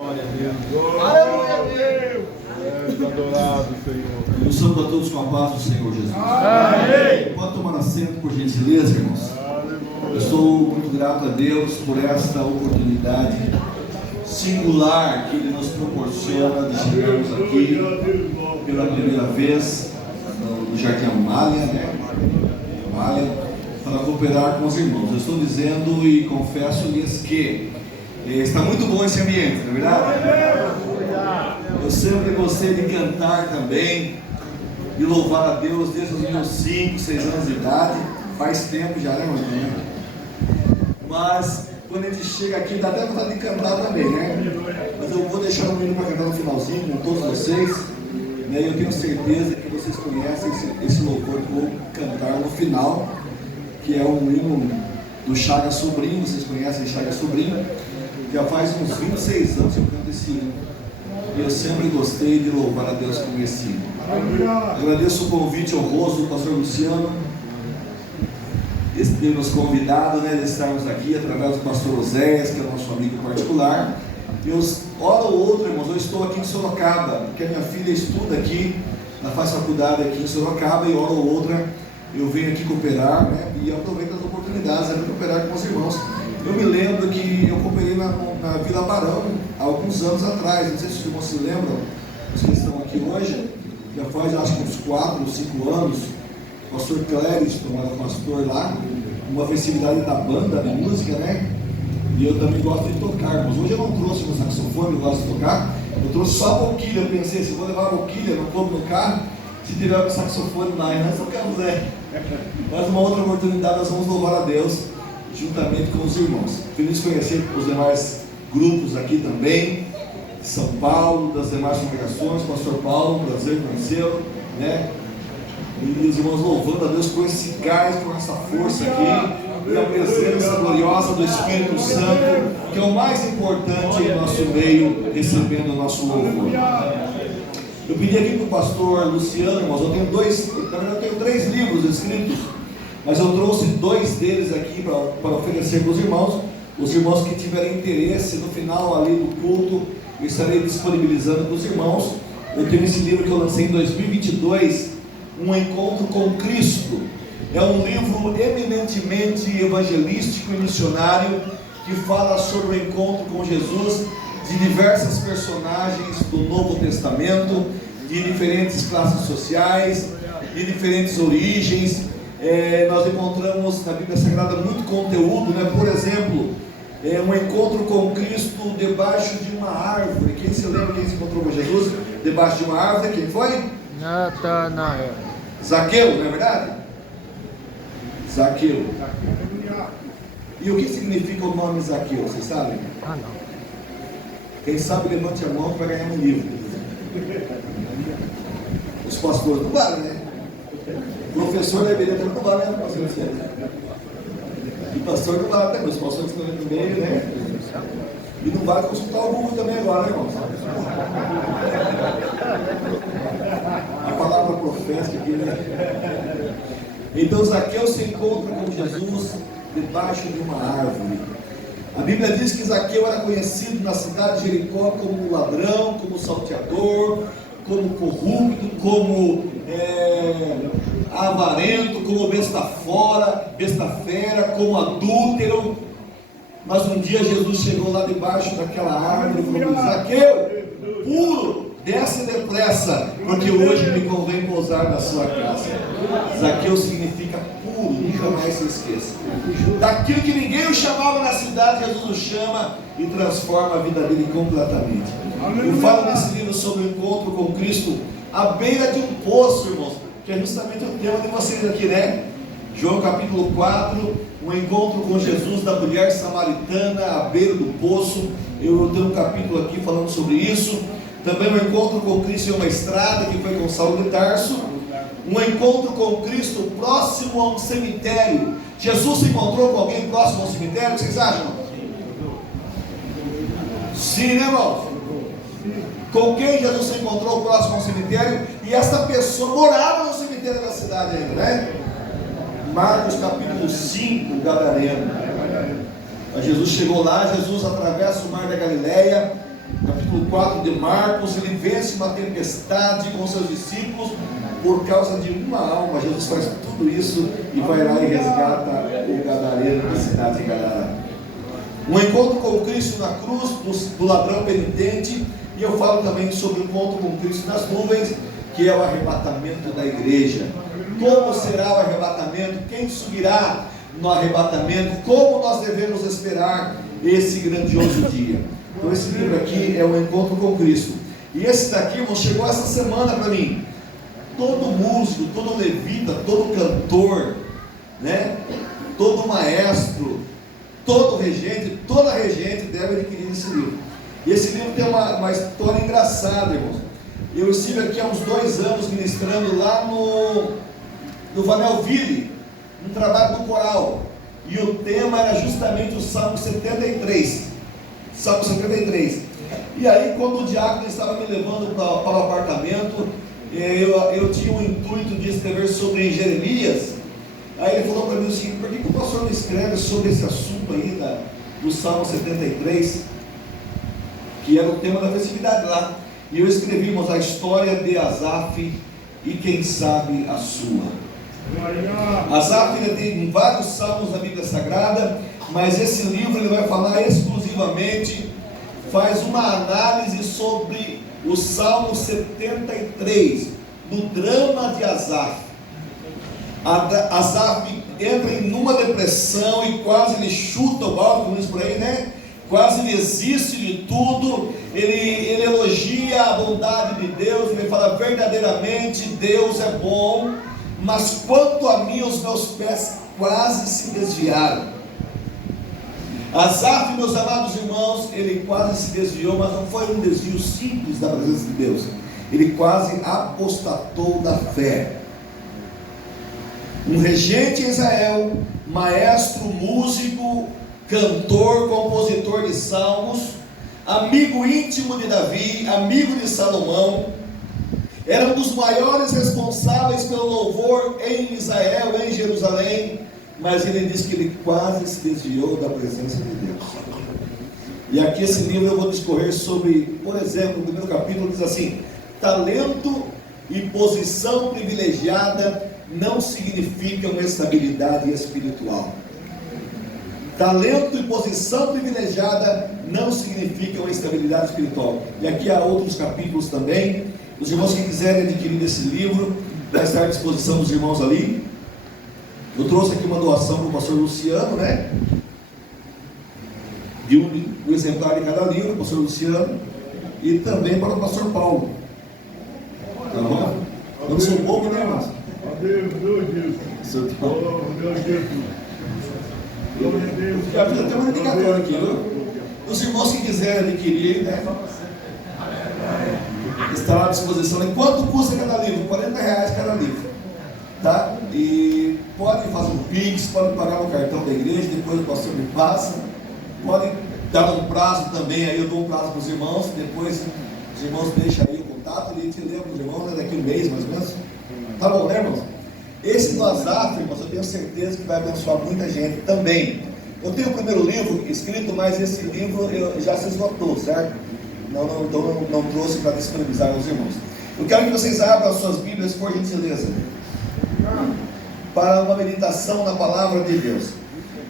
Glória a Deus. Aleluia a Deus. Adorado, Senhor. Eu saúdo a todos com a paz do Senhor Jesus. Amém. Pode tomar assento, por gentileza, irmãos. Eu estou muito grato a Deus por esta oportunidade singular que Ele nos proporciona de chegarmos aqui pela primeira vez no Jardim Amália, né? Amália, para cooperar com os irmãos. Eu estou dizendo e confesso-lhes que está muito bom esse ambiente, não é verdade? Eu sempre gostei de cantar também, de louvar a Deus desde os meus 5, 6 anos de idade. Faz tempo já, né, irmão? Mas quando a gente chega aqui, dá até vontade de cantar também, né? Mas eu vou deixar o menino para cantar no finalzinho com todos vocês, né? Eu tenho certeza que vocês conhecem esse louvor que eu vou cantar no final, que é um hino do Chagas Sobrinho. Vocês conhecem Chagas Sobrinho? Já faz uns 26 anos que eu canto esse hino. E eu sempre gostei de louvar a Deus com esse hino. Agradeço o convite honroso do pastor Luciano, ter nos convidado, né, de estarmos aqui através do pastor Oséias, que é o nosso amigo particular. Eu, hora ou outra, irmãos, eu estou aqui em Sorocaba, porque a minha filha estuda aqui, faz faculdade aqui em Sorocaba, e hora ou outra eu venho aqui cooperar, né, e aproveito as oportunidades de cooperar com os irmãos. Eu me lembro que eu cooperei na Vila Barão há alguns anos atrás. Não sei se os irmãos se lembram, os que estão aqui hoje. Já faz, acho que uns 4 ou 5 anos. O pastor Cléris, que era pastor lá, uma festividade da banda de música, né? E eu também gosto de tocar. Mas hoje eu não trouxe meu saxofone, eu gosto de tocar. Eu trouxe só a boquilha. Eu pensei, se eu vou levar a boquilha, não como no carro, se tiver o saxofone lá, e nós tocamos, né? Mas uma outra oportunidade nós vamos louvar a Deus juntamente com os irmãos. Feliz conhecer os demais grupos aqui também, de São Paulo, das demais congregações. Pastor Paulo, prazer conhecê-lo, né? E os irmãos louvando a Deus com esse gás, com essa força aqui, e a presença gloriosa do Espírito Santo, que é o mais importante em nosso meio, recebendo o nosso louvor. Eu pedi aqui para o pastor Luciano, mas eu tenho na verdade eu tenho 3 livros escritos, mas eu trouxe 2 deles aqui para oferecer para os irmãos que tiverem interesse. No final ali do culto, eu estarei disponibilizando para os irmãos. Eu tenho esse livro que eu lancei em 2022, Um Encontro com Cristo. É um livro eminentemente evangelístico e missionário, que fala sobre o encontro com Jesus de diversas personagens do Novo Testamento, de diferentes classes sociais, de diferentes origens. Nós encontramos na Bíblia Sagrada muito conteúdo, né? Por exemplo, um encontro com Cristo debaixo de uma árvore. Quem se lembra quem se encontrou com Jesus debaixo de uma árvore? Quem foi? Natanael. Zaqueu, não é verdade? Zaqueu. E o que significa o nome Zaqueu? Vocês sabem? Não. Quem sabe levante a mão que vai ganhar um livro. Os pastores não valem, né? O professor deveria ter não vale, né, pastor Luciano? E pastor não vale também, os pastores estão no meio, né? E não vale consultar o Google também agora, né, irmãos? A palavra profética aqui, né? Então Zaqueu se encontra com Jesus debaixo de uma árvore. A Bíblia diz que Zaqueu era conhecido na cidade de Jericó como ladrão, como salteador, como corrupto, como avarento, como besta fera, como adúltero. Mas um dia Jesus chegou lá debaixo daquela árvore e falou: Zaqueu, puro, desce depressa, porque hoje me convém pousar na sua casa. Zaqueu significa puro, nunca mais se esqueça. Daquilo que ninguém o chamava na cidade, Jesus o chama e transforma a vida dele completamente. Eu falo nesse livro sobre o encontro com Cristo à beira de um poço, irmãos, que é justamente o tema de vocês aqui, né? João capítulo 4, um encontro com Jesus da mulher samaritana à beira do poço. Eu tenho um capítulo aqui falando sobre isso. Também um encontro com Cristo em uma estrada, que foi com Saulo de Tarso. Um encontro com Cristo próximo a um cemitério. Jesus se encontrou com alguém próximo a um cemitério? O que vocês acham? Sim, né, irmãos? Com quem Jesus se encontrou próximo a um cemitério? E essa pessoa morava no cemitério da cidade ainda, né? Marcos capítulo 5, Gadareno. Jesus chegou lá, Jesus atravessa o mar da Galileia, 4 de Marcos, ele vence uma tempestade com seus discípulos por causa de uma alma. Jesus faz tudo isso e vai lá e resgata o gadareiro da cidade de Gadara. Um encontro com Cristo na cruz, do ladrão penitente, e eu falo também sobre o encontro com Cristo nas nuvens, que é o arrebatamento da igreja. Como será o arrebatamento? Quem subirá no arrebatamento? Como nós devemos esperar esse grandioso dia? Então esse livro aqui é o encontro com Cristo. E esse daqui, irmão, chegou essa semana para mim. Todo músico, todo levita, todo cantor, né? Todo maestro, todo regente, toda regente deve adquirir esse livro. E esse livro tem uma história engraçada, irmãos. Eu estive aqui há uns 2 anos ministrando lá no Vanelville, no trabalho do coral. E o tema era justamente o Salmo 73. Salmo 73. E aí, quando o diácono estava me levando para o apartamento, eu tinha o intuito de escrever sobre Jeremias. Aí ele falou para mim o seguinte: por que o pastor não escreve sobre esse assunto aí do Salmo 73, que era o tema da festividade lá? E eu escrevi, irmãos, a história de Asaf e quem sabe a sua. Asaf tem vários salmos na Bíblia Sagrada, mas esse livro ele vai falar exclusivamente, faz uma análise sobre o Salmo 73, do drama de Asaf. Asaf entra em uma depressão e quase ele chuta o balde, como diz por aí, né? Quase ele desiste de tudo. Ele elogia a bondade de Deus, ele fala: verdadeiramente Deus é bom, mas quanto a mim os meus pés quase se desviaram. Asaf, meus amados irmãos, ele quase se desviou, mas não foi um desvio simples da presença de Deus. Ele quase apostatou da fé. Um regente em Israel, maestro, músico, cantor, compositor de salmos, amigo íntimo de Davi, amigo de Salomão, era um dos maiores responsáveis pelo louvor em Israel, em Jerusalém, mas ele diz que ele quase se desviou da presença de Deus. E aqui esse livro eu vou discorrer sobre, por exemplo, o primeiro capítulo diz assim: talento e posição privilegiada não significam estabilidade espiritual. Talento e posição privilegiada não significam estabilidade espiritual. E aqui há outros capítulos também. Os irmãos que quiserem adquirir esse livro, vai estar à disposição dos irmãos ali. Eu trouxe aqui uma doação para o pastor Luciano, né? De um exemplar de cada livro, o pastor Luciano, e também para o pastor Paulo. Tá bom? Eu não sou bobo, né, irmãos? Já fiz até uma dedicatória aqui, viu? Os irmãos que quiserem adquirir, né? Está à disposição. E quanto custa cada livro? R$40 cada livro. Tá? E pode fazer um Pix, pode pagar no cartão da igreja, depois o pastor me passa. Pode dar um prazo também, aí eu dou um prazo para os irmãos, depois os irmãos deixam aí o contato e a gente lembra os irmãos, daqui um mês mais ou menos. Tá bom, né, irmãos? Esse do Asaf, irmãos, eu tenho certeza que vai abençoar muita gente também. Eu tenho o primeiro livro escrito, mas esse livro já se esgotou, certo? Então não trouxe para disponibilizar aos irmãos. Eu quero que vocês abram as suas Bíblias, por gentileza, para uma meditação na palavra de Deus.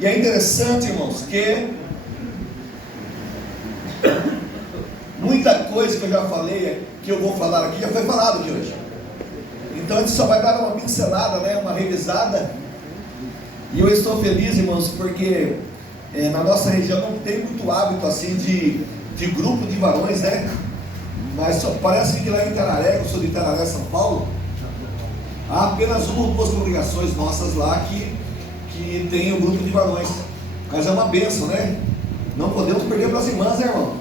E é interessante, irmãos, que muita coisa que eu já falei, que eu vou falar aqui, já foi falado aqui hoje. Então a gente só vai dar uma pincelada, né, uma revisada. E eu estou feliz, irmãos, porque na nossa região não tem muito hábito assim de grupo de varões, né? Mas só parece que lá em Itararé, eu sou de Itararé, São Paulo, há apenas uma ou duas congregações nossas lá que tem um grupo de varões. Mas é uma bênção, né? Não podemos perder para as irmãs, né, irmão?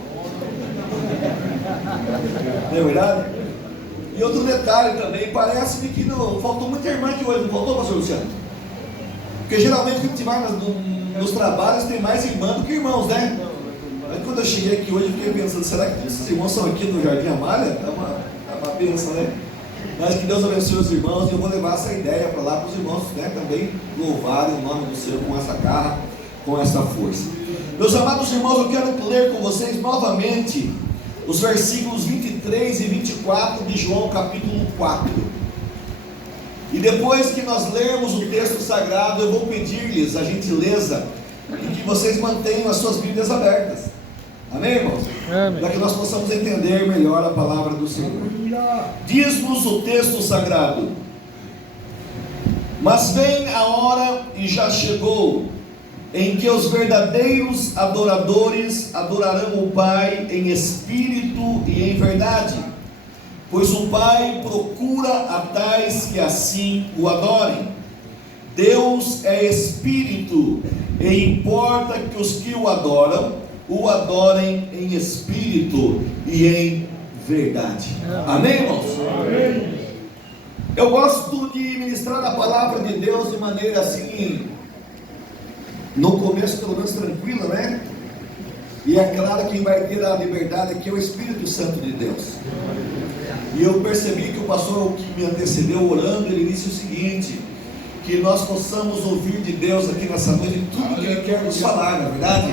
Não é verdade? E outro detalhe também, parece-me que faltou muita irmã aqui hoje, não faltou, pastor Luciano? Porque geralmente quando a gente vai nos trabalhos tem mais irmã do que irmãos, né? Mas quando eu cheguei aqui hoje eu fiquei pensando, será que esses irmãos são aqui no Jardim Amália? É uma bênção, né? Mas que Deus abençoe os irmãos, e eu vou levar essa ideia para lá para os irmãos, né, também louvarem o nome do Senhor com essa garra, com essa força. Meus amados irmãos, eu quero ler com vocês novamente os versículos 23 e 24 de João capítulo 4. E depois que nós lermos o texto sagrado, eu vou pedir-lhes a gentileza de que vocês mantenham as suas Bíblias abertas. Amém, irmãos? Amém. Para que nós possamos entender melhor a palavra do Senhor. Diz-nos o texto sagrado: mas vem a hora, e já chegou, em que os verdadeiros adoradores adorarão o Pai em espírito e em verdade, pois o Pai procura a tais que assim o adorem. Deus é espírito, e importa que os que o adorem em espírito e em verdade. Amém, irmãos? Amém. Eu gosto de ministrar a palavra de Deus de maneira assim, no começo pelo menos tranquila, né? E é claro que quem vai ter a liberdade aqui é o Espírito Santo de Deus. E eu percebi que o pastor que me antecedeu orando, ele disse o seguinte: que nós possamos ouvir de Deus aqui nessa noite tudo que Ele quer nos falar, não é verdade?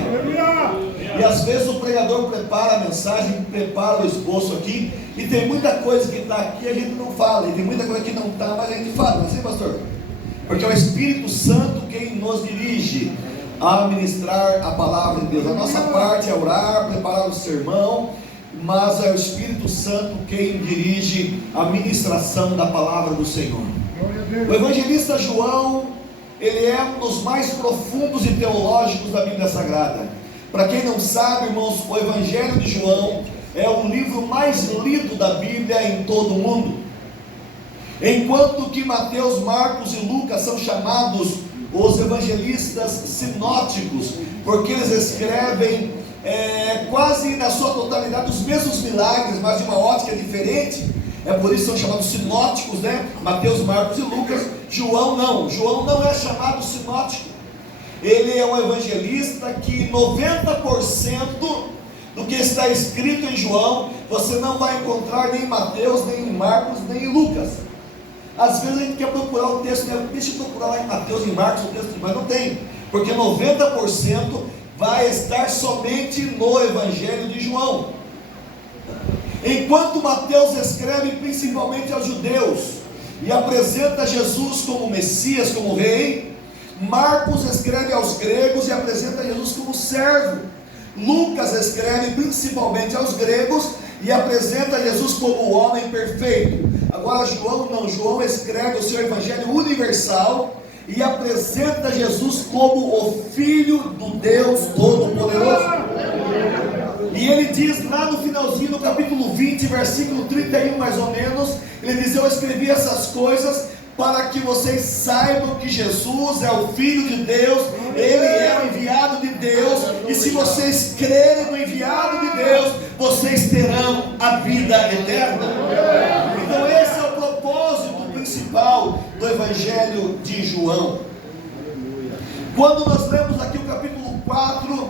E às vezes o pregador prepara a mensagem, prepara o esboço aqui, e tem muita coisa que está aqui e a gente não fala, e tem muita coisa que não está, mas a gente fala, não é assim, pastor? Porque é o Espírito Santo quem nos dirige a ministrar a palavra de Deus. A nossa parte é orar, preparar o sermão, mas é o Espírito Santo quem dirige a ministração da palavra do Senhor. O evangelista João, ele é um dos mais profundos e teológicos da Bíblia Sagrada. Para quem não sabe, irmãos, o Evangelho de João é o livro mais lido da Bíblia em todo o mundo. Enquanto que Mateus, Marcos e Lucas são chamados os evangelistas sinóticos, porque eles escrevem quase na sua totalidade os mesmos milagres, mas de uma ótica diferente. É por isso que são chamados sinóticos, né? Mateus, Marcos e Lucas. João não é chamado sinótico. Ele é um evangelista que 90% do que está escrito em João você não vai encontrar nem em Mateus, nem em Marcos, nem em Lucas. Às vezes a gente quer procurar o texto, né? Deixa eu procurar lá em Mateus, em Marcos o texto, mas não tem, porque 90% vai estar somente no Evangelho de João. Enquanto Mateus escreve principalmente aos judeus e apresenta Jesus como Messias, como rei, Marcos escreve aos gregos e apresenta Jesus como servo. Lucas escreve principalmente aos gregos e apresenta Jesus como o homem perfeito. Agora João não, João escreve o seu evangelho universal e apresenta Jesus como o Filho do Deus Todo-Poderoso. E ele diz lá no finalzinho, no capítulo 20, versículo 31 mais ou menos, ele diz: eu escrevi essas coisas para que vocês saibam que Jesus é o Filho de Deus, Ele é o enviado de Deus, e se vocês crerem no enviado de Deus, vocês terão a vida eterna. Então esse é o propósito principal do Evangelho de João. Quando nós lemos aqui o capítulo 4,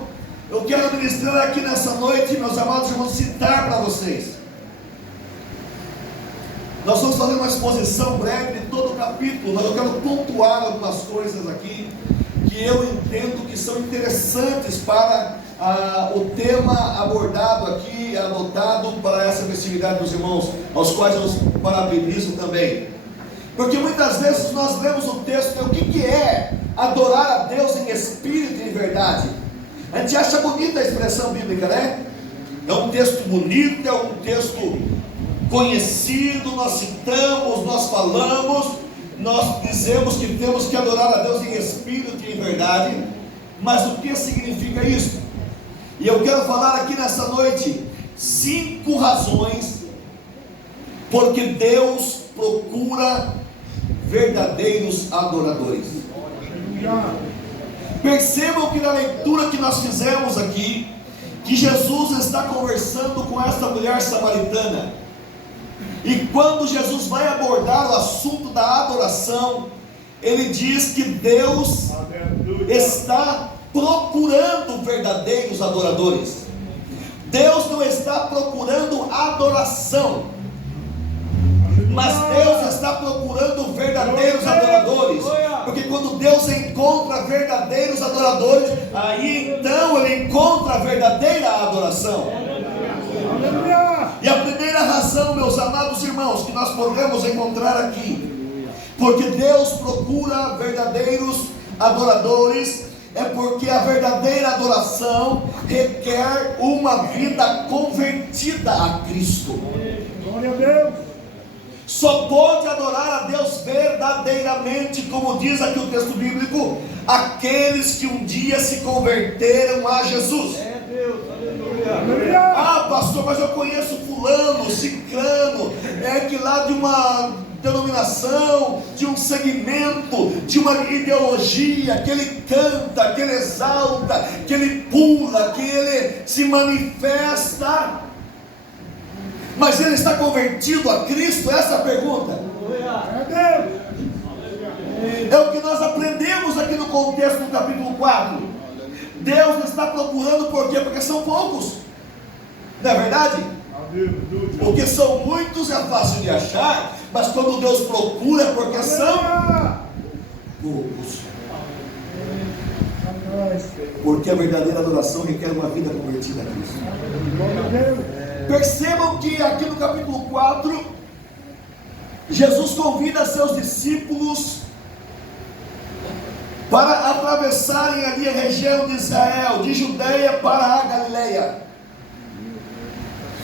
eu quero ministrar aqui nessa noite, meus amados irmãos, citar para vocês. Nós vamos fazer uma exposição breve de todo o capítulo, mas eu quero pontuar algumas coisas aqui que eu entendo que são interessantes para o tema abordado aqui, adotado para essa festividade dos irmãos, aos quais eu os parabenizo também. Porque muitas vezes nós lemos o texto, o que é adorar a Deus em espírito e em verdade? A gente acha bonita a expressão bíblica, né? É um texto bonito, é um texto conhecido, nós citamos, nós falamos, nós dizemos que temos que adorar a Deus em espírito e em verdade, mas o que significa isso? E eu quero falar aqui nessa noite 5 razões porque Deus procura verdadeiros adoradores. Percebam que na leitura que nós fizemos aqui, que Jesus está conversando com esta mulher samaritana. E quando Jesus vai abordar o assunto da adoração, ele diz que Deus está procurando verdadeiros adoradores. Deus não está procurando adoração, mas Deus está procurando verdadeiros adoradores. Porque quando Deus encontra verdadeiros adoradores, aí então Ele encontra a verdadeira adoração. razão, meus amados irmãos, que nós podemos encontrar aqui, porque Deus procura verdadeiros adoradores, é porque a verdadeira adoração requer uma vida convertida a Cristo. Glória a Deus. Só pode adorar a Deus verdadeiramente, como diz aqui o texto bíblico, aqueles que um dia se converteram a Jesus. Ah, pastor, mas eu conheço fulano, ciclano, que lá de uma denominação, de um segmento, de uma ideologia, que ele canta, que ele exalta, que ele pula, que ele se manifesta, mas ele está convertido a Cristo? Essa é a pergunta. É o que nós aprendemos aqui no contexto do capítulo 4. Deus está procurando, por quê? Porque são poucos, não é verdade? Porque são muitos é fácil de achar, mas quando Deus procura é porque são poucos. Porque a verdadeira adoração requer uma vida convertida a Cristo. Percebam que aqui no capítulo 4, Jesus convida seus discípulos para atravessarem ali a região de Israel, de Judeia para a Galileia.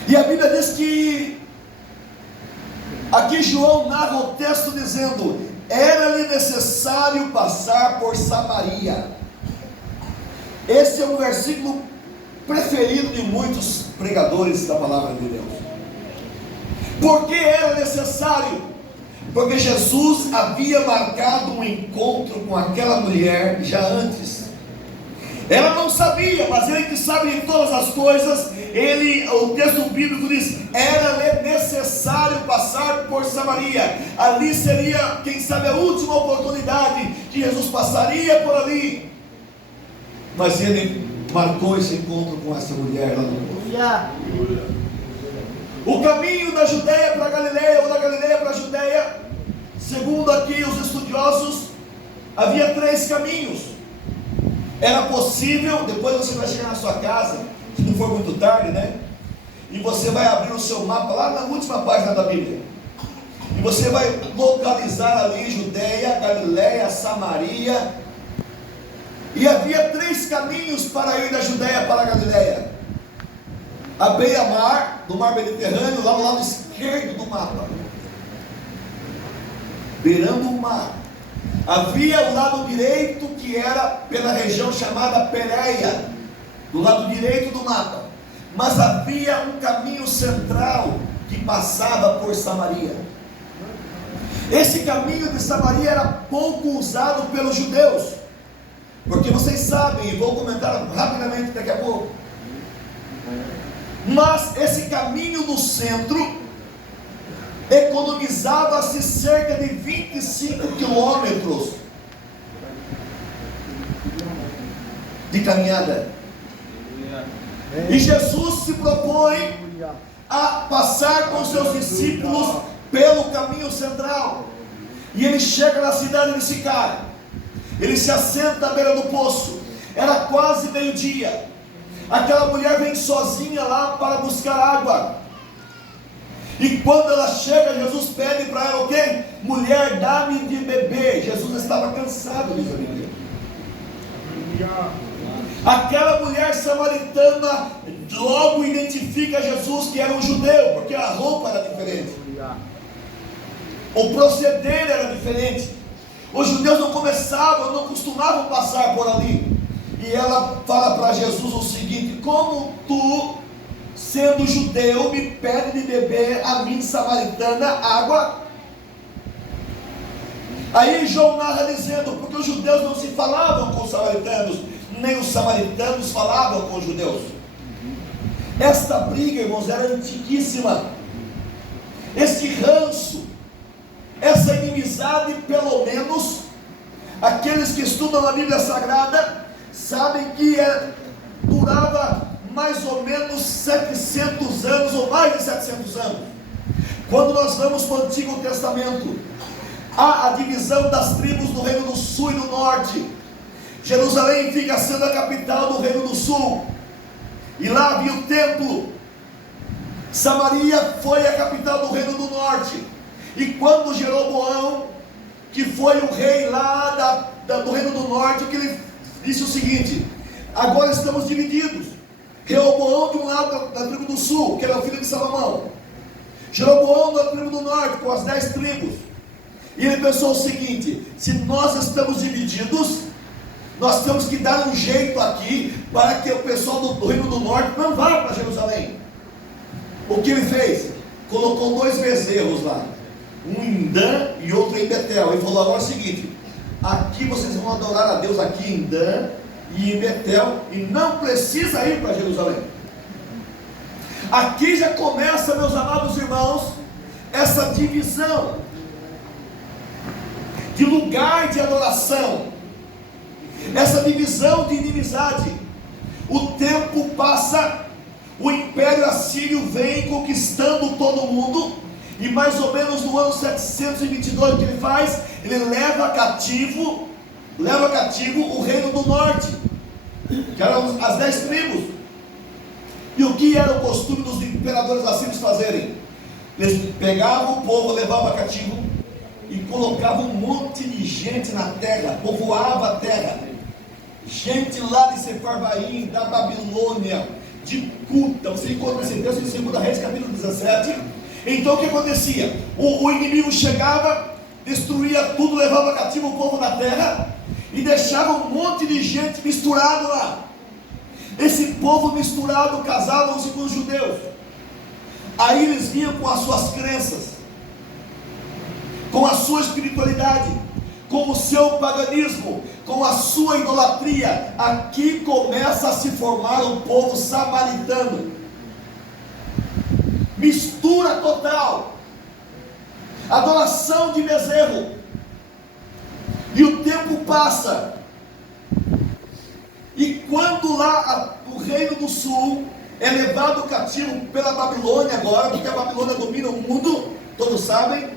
E a Bíblia diz que, aqui João narra o texto dizendo: era-lhe necessário passar por Samaria. Esse é um versículo preferido de muitos pregadores da palavra de Deus. Por que era necessário? Porque Jesus havia marcado um encontro com aquela mulher já antes. Ela não sabia, mas ele que sabe de todas as coisas, o texto bíblico diz: era-lhe necessário passar por Samaria. Ali seria, quem sabe, a última oportunidade que Jesus passaria por ali. Mas ele marcou esse encontro com essa mulher lá no poço. O caminho da Judeia para a Galileia, ou da Galileia para a Judeia, segundo aqui os estudiosos, havia 3 caminhos. Era possível, depois você vai chegar na sua casa, se não for muito tarde, né? E você vai abrir o seu mapa lá na última página da Bíblia. E você vai localizar ali Judeia, Galileia, Samaria. E havia 3 caminhos para ir da Judeia para a Galileia. A beira-mar, do mar Mediterrâneo, lá no lado esquerdo do mapa, beirando o mar. Havia o lado direito, que era pela região chamada Pérea, do lado direito do mapa. Mas havia um caminho central que passava por Samaria. Esse caminho de Samaria era pouco usado pelos judeus, porque vocês sabem, e vou comentar rapidamente daqui a pouco, mas esse caminho do centro economizava-se cerca de 25 quilômetros de caminhada. E Jesus se propõe a passar com seus discípulos pelo caminho central. E ele chega na cidade de Sicar. Ele se assenta à beira do poço. Era quase meio-dia. Aquela mulher vem sozinha lá para buscar água. E quando ela chega, Jesus pede para ela o quê? Mulher, dá-me de beber. Jesus estava cansado, diz a Bíblia. Aquela mulher samaritana logo identifica Jesus que era um judeu, porque a roupa era diferente, o proceder era diferente. Os judeus não costumavam passar por ali. E ela fala para Jesus o seguinte: como tu, sendo judeu, me pede de beber a mim, samaritana, água? Aí João narra dizendo: porque os judeus não se falavam com os samaritanos, nem os samaritanos falavam com os judeus. Esta briga, irmãos, era antiguíssima. Este ranço, essa inimizade, pelo menos aqueles que estudam a Bíblia Sagrada sabem que durava mais ou menos 700 anos, ou mais de 700 anos. Quando nós vamos para o Antigo Testamento, há a divisão das tribos do Reino do Sul e do Norte. Jerusalém fica sendo a capital do Reino do Sul, e lá havia o templo. Samaria foi a capital do reino do norte. E quando Jeroboão, que foi o rei lá do reino do norte, que ele disse o seguinte: agora estamos divididos. Reoboão de um lado da tribo do sul, que era o filho de Salomão, Jeroboão da tribo do norte, com as 10 tribos. E ele pensou o seguinte: se nós estamos divididos, nós temos que dar um jeito aqui para que o pessoal do reino do norte não vá para Jerusalém. O que ele fez? Colocou 2 bezerros lá, um em Dan e outro em Betel. Ele falou: agora é o seguinte, aqui vocês vão adorar a Deus aqui em Dan e em Betel, e não precisa ir para Jerusalém. Aqui já começa, meus amados irmãos, essa divisão de lugar de adoração, essa divisão de inimizade. O tempo passa, o Império Assírio vem conquistando todo mundo, e mais ou menos no ano 722, o que ele faz? Ele leva cativo o reino do norte, que eram as 10 tribos. E o que era o costume dos imperadores assírios fazerem? Eles pegavam o povo, levavam cativo e colocavam um monte de gente na terra, povoava a terra, gente lá de Sefarvaim, da Babilônia, de Cuta. Você encontra esse texto em 2 Reis capítulo 17. Então o que acontecia? O inimigo chegava, destruía tudo, levava cativo o povo da terra e deixava um monte de gente misturado lá. Esse povo misturado casavam-se com os judeus. Aí eles vinham com as suas crenças, com a sua espiritualidade, com o seu paganismo, com a sua idolatria. Aqui começa a se formar o povo samaritano. Mistura total, adoração de bezerro. E o tempo passa, e quando lá o reino do sul é levado cativo pela Babilônia agora, porque a Babilônia domina o mundo, todos sabem,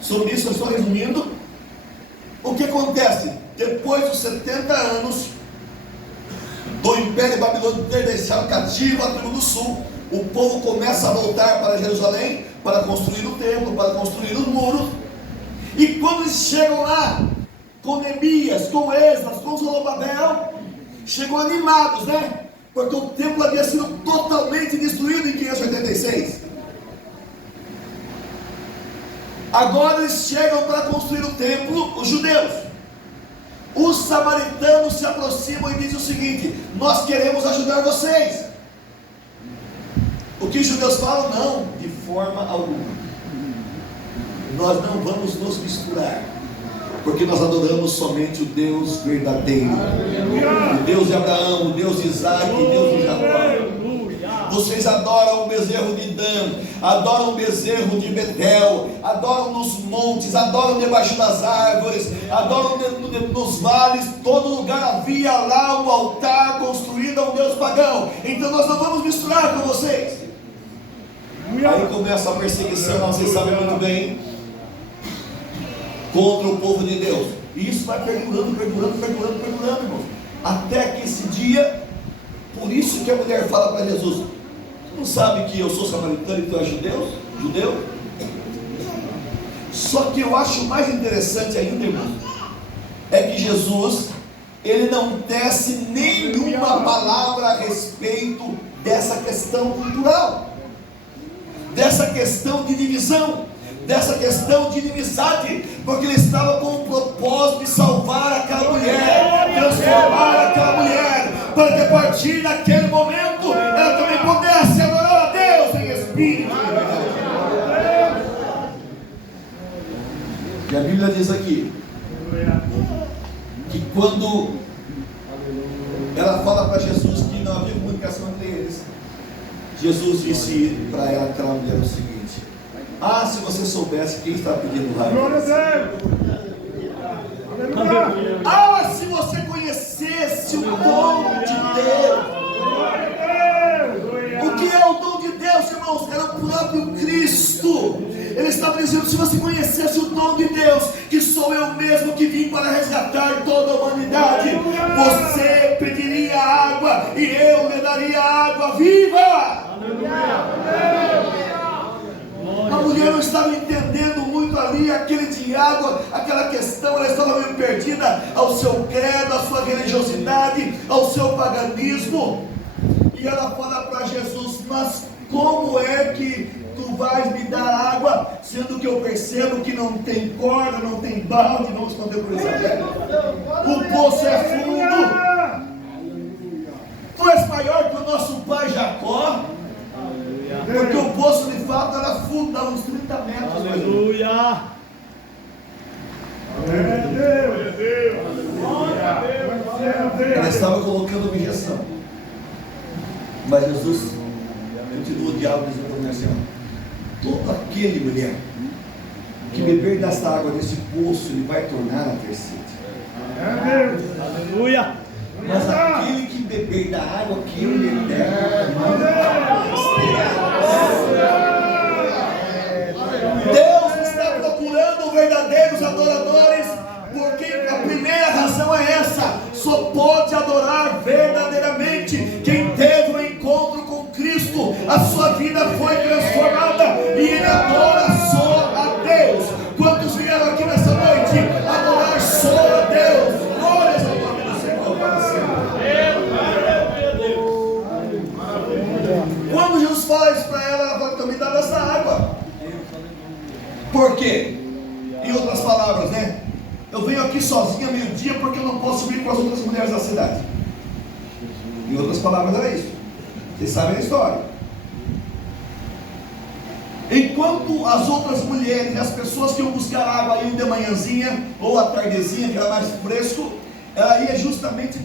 sobre isso eu estou resumindo. O que acontece? Depois dos 70 anos do Império Babilônico ter deixado cativo a tribo do sul, o povo começa a voltar para Jerusalém, para construir o templo, para construir os muros. E quando eles chegam lá, com Neemias, com Esdras, com Zorobabel, chegam animados, né? Porque o templo havia sido totalmente destruído em 586. Agora eles chegam para construir o templo, os judeus. Os samaritanos se aproximam e dizem o seguinte: nós queremos ajudar vocês. O que os judeus falam? Não, de forma alguma. Nós não vamos nos misturar, porque nós adoramos somente o Deus verdadeiro, o Deus de Abraão, o Deus de Isaac, o Deus de Jacó. Vocês adoram o bezerro de Dan, adoram o bezerro de Betel, adoram nos montes, adoram debaixo das árvores, adoram nos vales. Todo lugar havia lá um altar construído a um Deus pagão. Então nós não vamos misturar com vocês. Aí começa a perseguição, vocês sabem muito bem, contra o povo de Deus. E isso vai perdurando, irmãos, até que esse dia. Por isso que a mulher fala para Jesus: tu não sabe que eu sou samaritano e tu és judeu? Só que eu acho mais interessante ainda, irmãos, é que Jesus, ele não tece nenhuma palavra a respeito dessa questão cultural, dessa questão de divisão, dessa questão de inimizade, porque ele estava com o propósito de salvar aquela mulher, transformar aquela mulher, para que a partir daquele momento ela também pudesse adorar a Deus em espírito. E a Bíblia diz aqui que quando ela fala para Jesus que não havia comunicação entre eles, Jesus disse para ela, aquela mulher, o seguinte: ah, se você soubesse quem está pedindo raio. Glória a Deus. Ah, se você conhecesse o dom de Deus. O que é o dom de Deus, irmãos? Era o próprio Cristo. Ele estava dizendo: se você conhecesse o dom de Deus, que sou eu mesmo que vim para resgatar toda a humanidade, você pediria água e eu lhe daria água viva. estava entendendo muito ali aquele de água, aquela questão. Ela estava meio perdida ao seu credo, à sua religiosidade, ao seu paganismo. E ela fala para Jesus: mas como é que tu vais me dar água, sendo que eu percebo que não tem corda, não tem balde? Vamos responder por Isabel. O poço é fundo. Tu és maior que o nosso pai Jacó. Porque o poço de fato era fundo, dava uns 30 metros. Aleluia! Ela estava colocando objeção. Mas Jesus continua o diálogo dizendo para a mulher assim: todo aquele, mulher, que beber desta água desse poço, ele vai tornar a ter sede. Aleluia! Mas aquele que beber da água que eu lhe der, Deus está procurando verdadeiros adoradores, porque a primeira razão é essa: só pode adorar verdadeiramente quem teve um encontro com Cristo, a sua vida foi transformada e ele adora só a Deus. Quantos vieram aqui nessa noite adorar só a Deus? Glórias ao nome do Senhor para sempre. Quando Jesus fala isso para ela, ela fala: também dá dessa água. Por quê? Em outras palavras, né? Eu venho aqui sozinha meio-dia porque eu não posso vir com as outras mulheres da cidade. Em outras palavras, era isso. Vocês sabem a história. Enquanto as outras mulheres, as pessoas que iam buscar água, iam de manhãzinha ou à tardezinha, que era mais fresco, ela ia justamente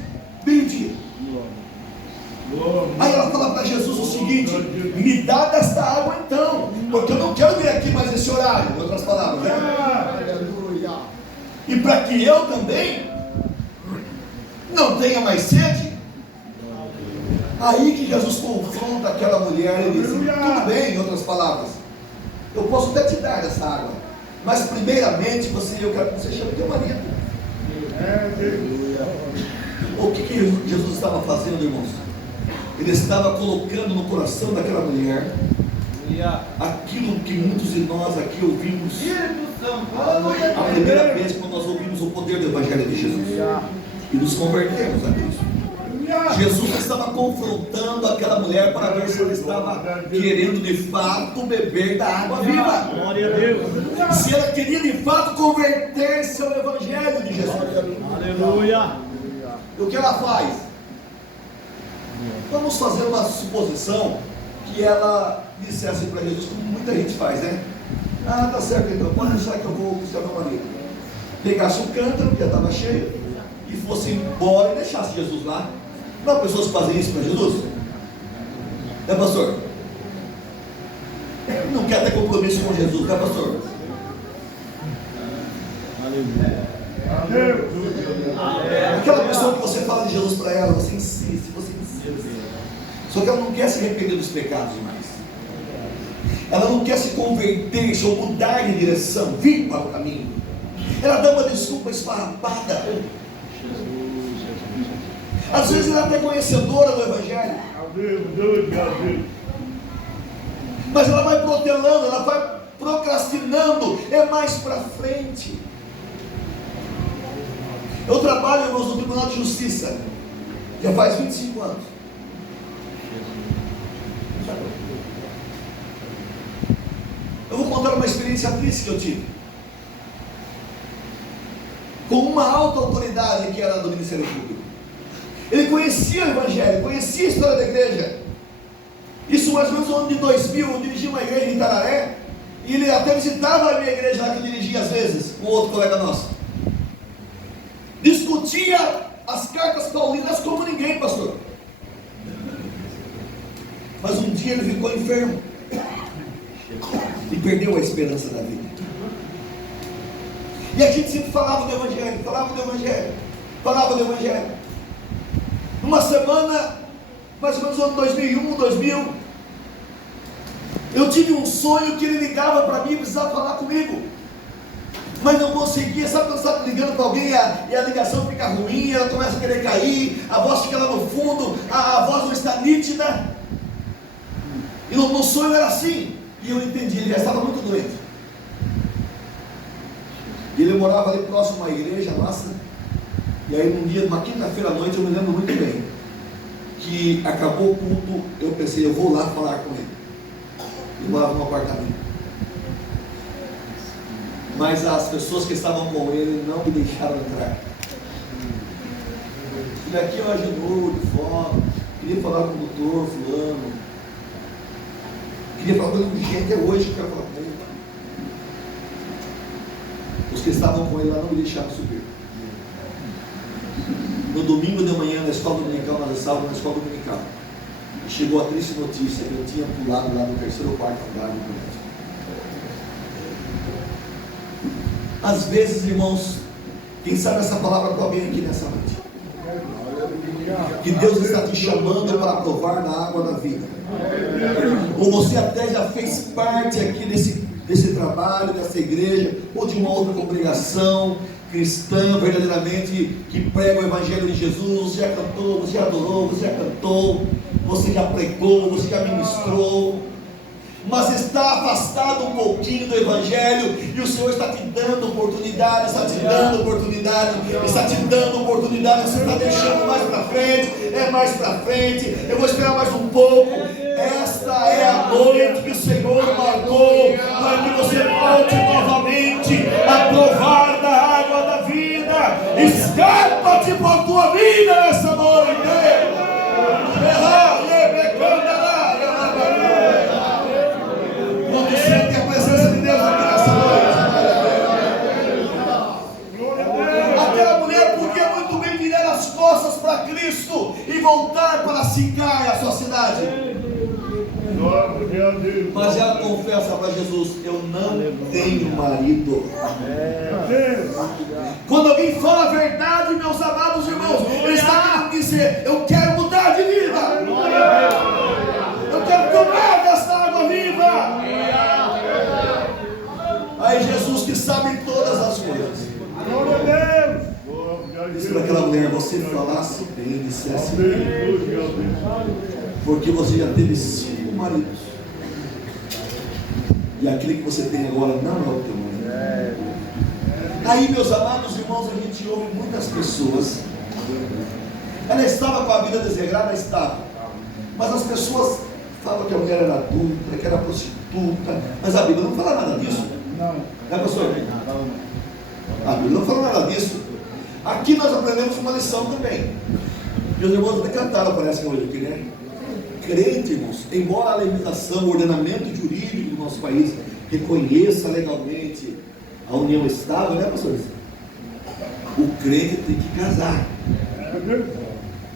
meio-dia. Aí ela fala para Jesus o seguinte: me dá desta água então, porque eu não quero vir aqui mais nesse horário. Em outras palavras, né? E para que eu também não tenha mais sede. Aí que Jesus confronta aquela mulher e diz: tudo bem, em outras palavras, eu posso até te dar essa água, mas primeiramente eu quero que você chame teu marido. O que Jesus estava fazendo, irmãos? Ele estava colocando no coração daquela mulher aquilo que muitos de nós aqui ouvimos a primeira vez, quando nós ouvimos o poder do Evangelho de Jesus e nos convertemos a Cristo. Jesus estava confrontando aquela mulher para ver se ela estava querendo de fato beber da água viva. Glória a Deus! Se ela queria de fato converter-se ao Evangelho de Jesus. Aleluia! E o que ela faz? Vamos fazer uma suposição que ela dissesse para Jesus, como muita gente faz, né? Ah, tá certo então, pode deixar que eu vou buscar meu marido. Pegasse o cântaro, que já estava cheio, e fosse embora e deixasse Jesus lá. Não há pessoas que fazem isso para Jesus? Né, pastor? Não quer ter compromisso com Jesus, né, pastor? Aquela pessoa que você fala de Jesus para ela, você insiste. Só que ela não quer se arrepender dos pecados mais. Ela não quer se converter ou mudar de direção, vir para o caminho. Ela dá uma desculpa esfarrapada. Às vezes ela é até conhecedora do Evangelho, mas ela vai protelando, ela vai procrastinando. É mais para frente. Eu trabalho, irmãos, no Tribunal de Justiça já faz 25 anos. Eu vou contar uma experiência triste que eu tive com uma alta autoridade que era do Ministério Público. Ele conhecia o Evangelho, conhecia a história da igreja. Isso mais ou menos no ano de 2000. Eu dirigi uma igreja em Itararé, e ele até visitava a minha igreja lá que eu dirigia às vezes, com outro colega nosso. Discutia as cartas paulinas como ninguém, pastor. Mas um dia ele ficou enfermo e perdeu a esperança da vida. E a gente sempre falava do Evangelho, falava do Evangelho. Numa semana, mais ou menos no ano 2001, 2000, eu tive um sonho que ele ligava para mim e precisava falar comigo, mas não conseguia. Sabe quando você está ligando para alguém e a ligação fica ruim, ela começa a querer cair, a voz fica lá no fundo, a voz não está nítida. E no sonho era assim, e eu entendi, ele já estava muito doente. E ele morava ali próximo à igreja nossa. E aí num dia, uma quinta-feira à noite, eu me lembro muito bem, que acabou o culto, eu pensei, eu vou lá falar com ele. Ele morava no apartamento. Mas as pessoas que estavam com ele não me deixaram entrar. E daqui eu agendou de fora, queria falar com o doutor fulano, queria falar com ele urgente, é hoje que eu quero falar com ele. Os que estavam com ele lá não me deixaram subir. No domingo de manhã, na escola dominical, nós estávamos na escola dominical, e chegou a triste notícia que eu tinha pulado lá no terceiro ou quarto andar do prédio. Às vezes, irmãos, quem sabe essa palavra para alguém aqui nessa noite, que Deus está te chamando para provar na água da vida, ou você até já fez parte aqui desse trabalho, dessa igreja, ou de uma outra congregação cristã verdadeiramente, que prega o Evangelho de Jesus. Você já cantou, você já adorou, você já cantou, você já pregou, você já ministrou, mas está afastado um pouquinho do Evangelho, e o Senhor está te dando oportunidade, está te dando oportunidade, está te dando oportunidade. Você está deixando mais para frente, é mais para frente, eu vou esperar mais um pouco. Esta é a noite que o Senhor marcou para que você volte novamente a provar da água da vida. Escapa-te por tua vida nessa noite. Quando sente a presença de Deus aqui nessa noite, aquela mulher podia muito bem virar as costas para Cristo e voltar para Sicar, a sua cidade. Mas ela confessa para Jesus: eu não tenho marido. Quando alguém fala a verdade, meus amados irmãos, ele está querendo dizer: eu quero mudar de vida, eu quero tomar desta água viva. Aí Jesus, que sabe todas as coisas, disse para aquela mulher: você falasse bem, dissesse bem, porque você já teve 5 maridos, e aquele que você tem agora não é o teu marido. Aí, meus amados irmãos, a gente ouve muitas pessoas. Ela estava com a vida desregrada, estava, mas as pessoas falam que a mulher era adulta, que era prostituta, mas a Bíblia não fala nada disso. Não, pastor? A Bíblia não fala nada disso. Aqui nós aprendemos uma lição também. E os irmãos até cantaram, parece que hoje aqui, né? Crente, irmãos, embora a legislação, o ordenamento jurídico do nosso país reconheça legalmente a união estável, né, pastores? O crente tem que casar.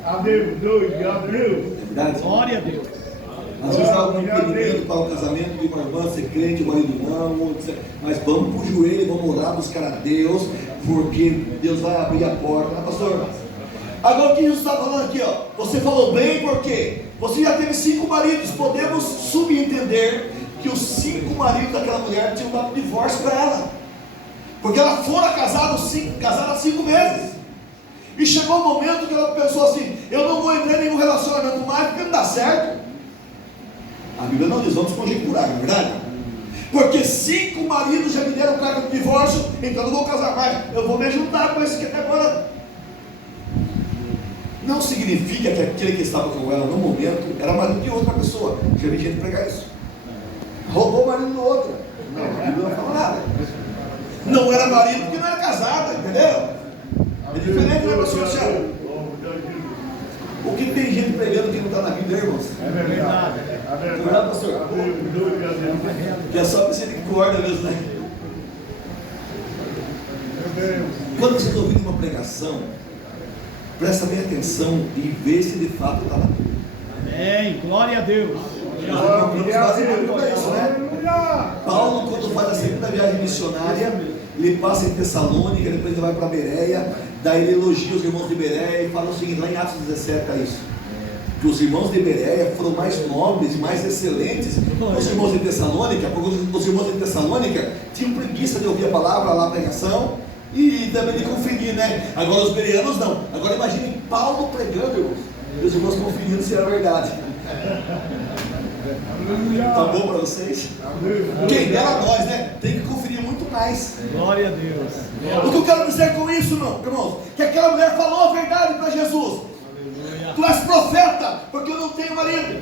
Adeus, doido, adeus. É verdade? Glória a Deus. Às vezes há algum impedimento para o casamento de uma irmã ser crente, o marido não, mas vamos para o joelho, vamos orar, buscar a Deus, porque Deus vai abrir a porta, né, pastor? Agora o que Jesus está falando aqui, ó, você falou bem, porque você já teve 5 maridos. Podemos subentender que os 5 maridos daquela mulher tinham dado divórcio para ela, porque ela fora casada 5 vezes, e chegou um momento que ela pensou assim: eu não vou entrar em nenhum relacionamento mais, porque não dá certo. A Bíblia não diz, vamos conjecturar, não é verdade? Porque 5 maridos já me deram carta de divórcio, então eu não vou casar mais, eu vou me juntar com esse que até agora. Não significa que aquele que estava com ela no momento era marido de outra pessoa. Já vi gente pregar isso. Roubou o marido do outro. Não, a Bíblia não fala nada. Não era marido porque não era casada, entendeu? É diferente, né, pastor Luciano? O que tem gente pregando que não está na Bíblia, irmãos? É verdade. É verdade, pastor? Que é só misericórdia mesmo, né? Quando vocês ouvirem uma pregação, presta bem atenção e vê se de fato está na Bíblia. Amém. Glória a Deus. Nós compramos quase muito para isso, né? Paulo, quando faz a segunda viagem missionária, ele passa em Tessalônica, depois ele vai para Bereia, daí ele elogia os irmãos de Bereia e fala o seguinte, lá em Atos 17 está isso, que os irmãos de Bereia foram mais nobres, mais excelentes que os irmãos de Tessalônica, porque os irmãos de Tessalônica tinham preguiça de ouvir a palavra lá, a pregação, e também de conferir, né? Agora os bereanos não. Agora imagine Paulo pregando, irmãos, e os irmãos conferindo se era verdade. Tá bom para vocês? Quem dera a nós, né? Tem que conferir muito mais. Glória a Deus. O que eu quero dizer com isso, irmãos? Que aquela mulher falou a verdade para Jesus. Tu és profeta, porque eu não tenho marido.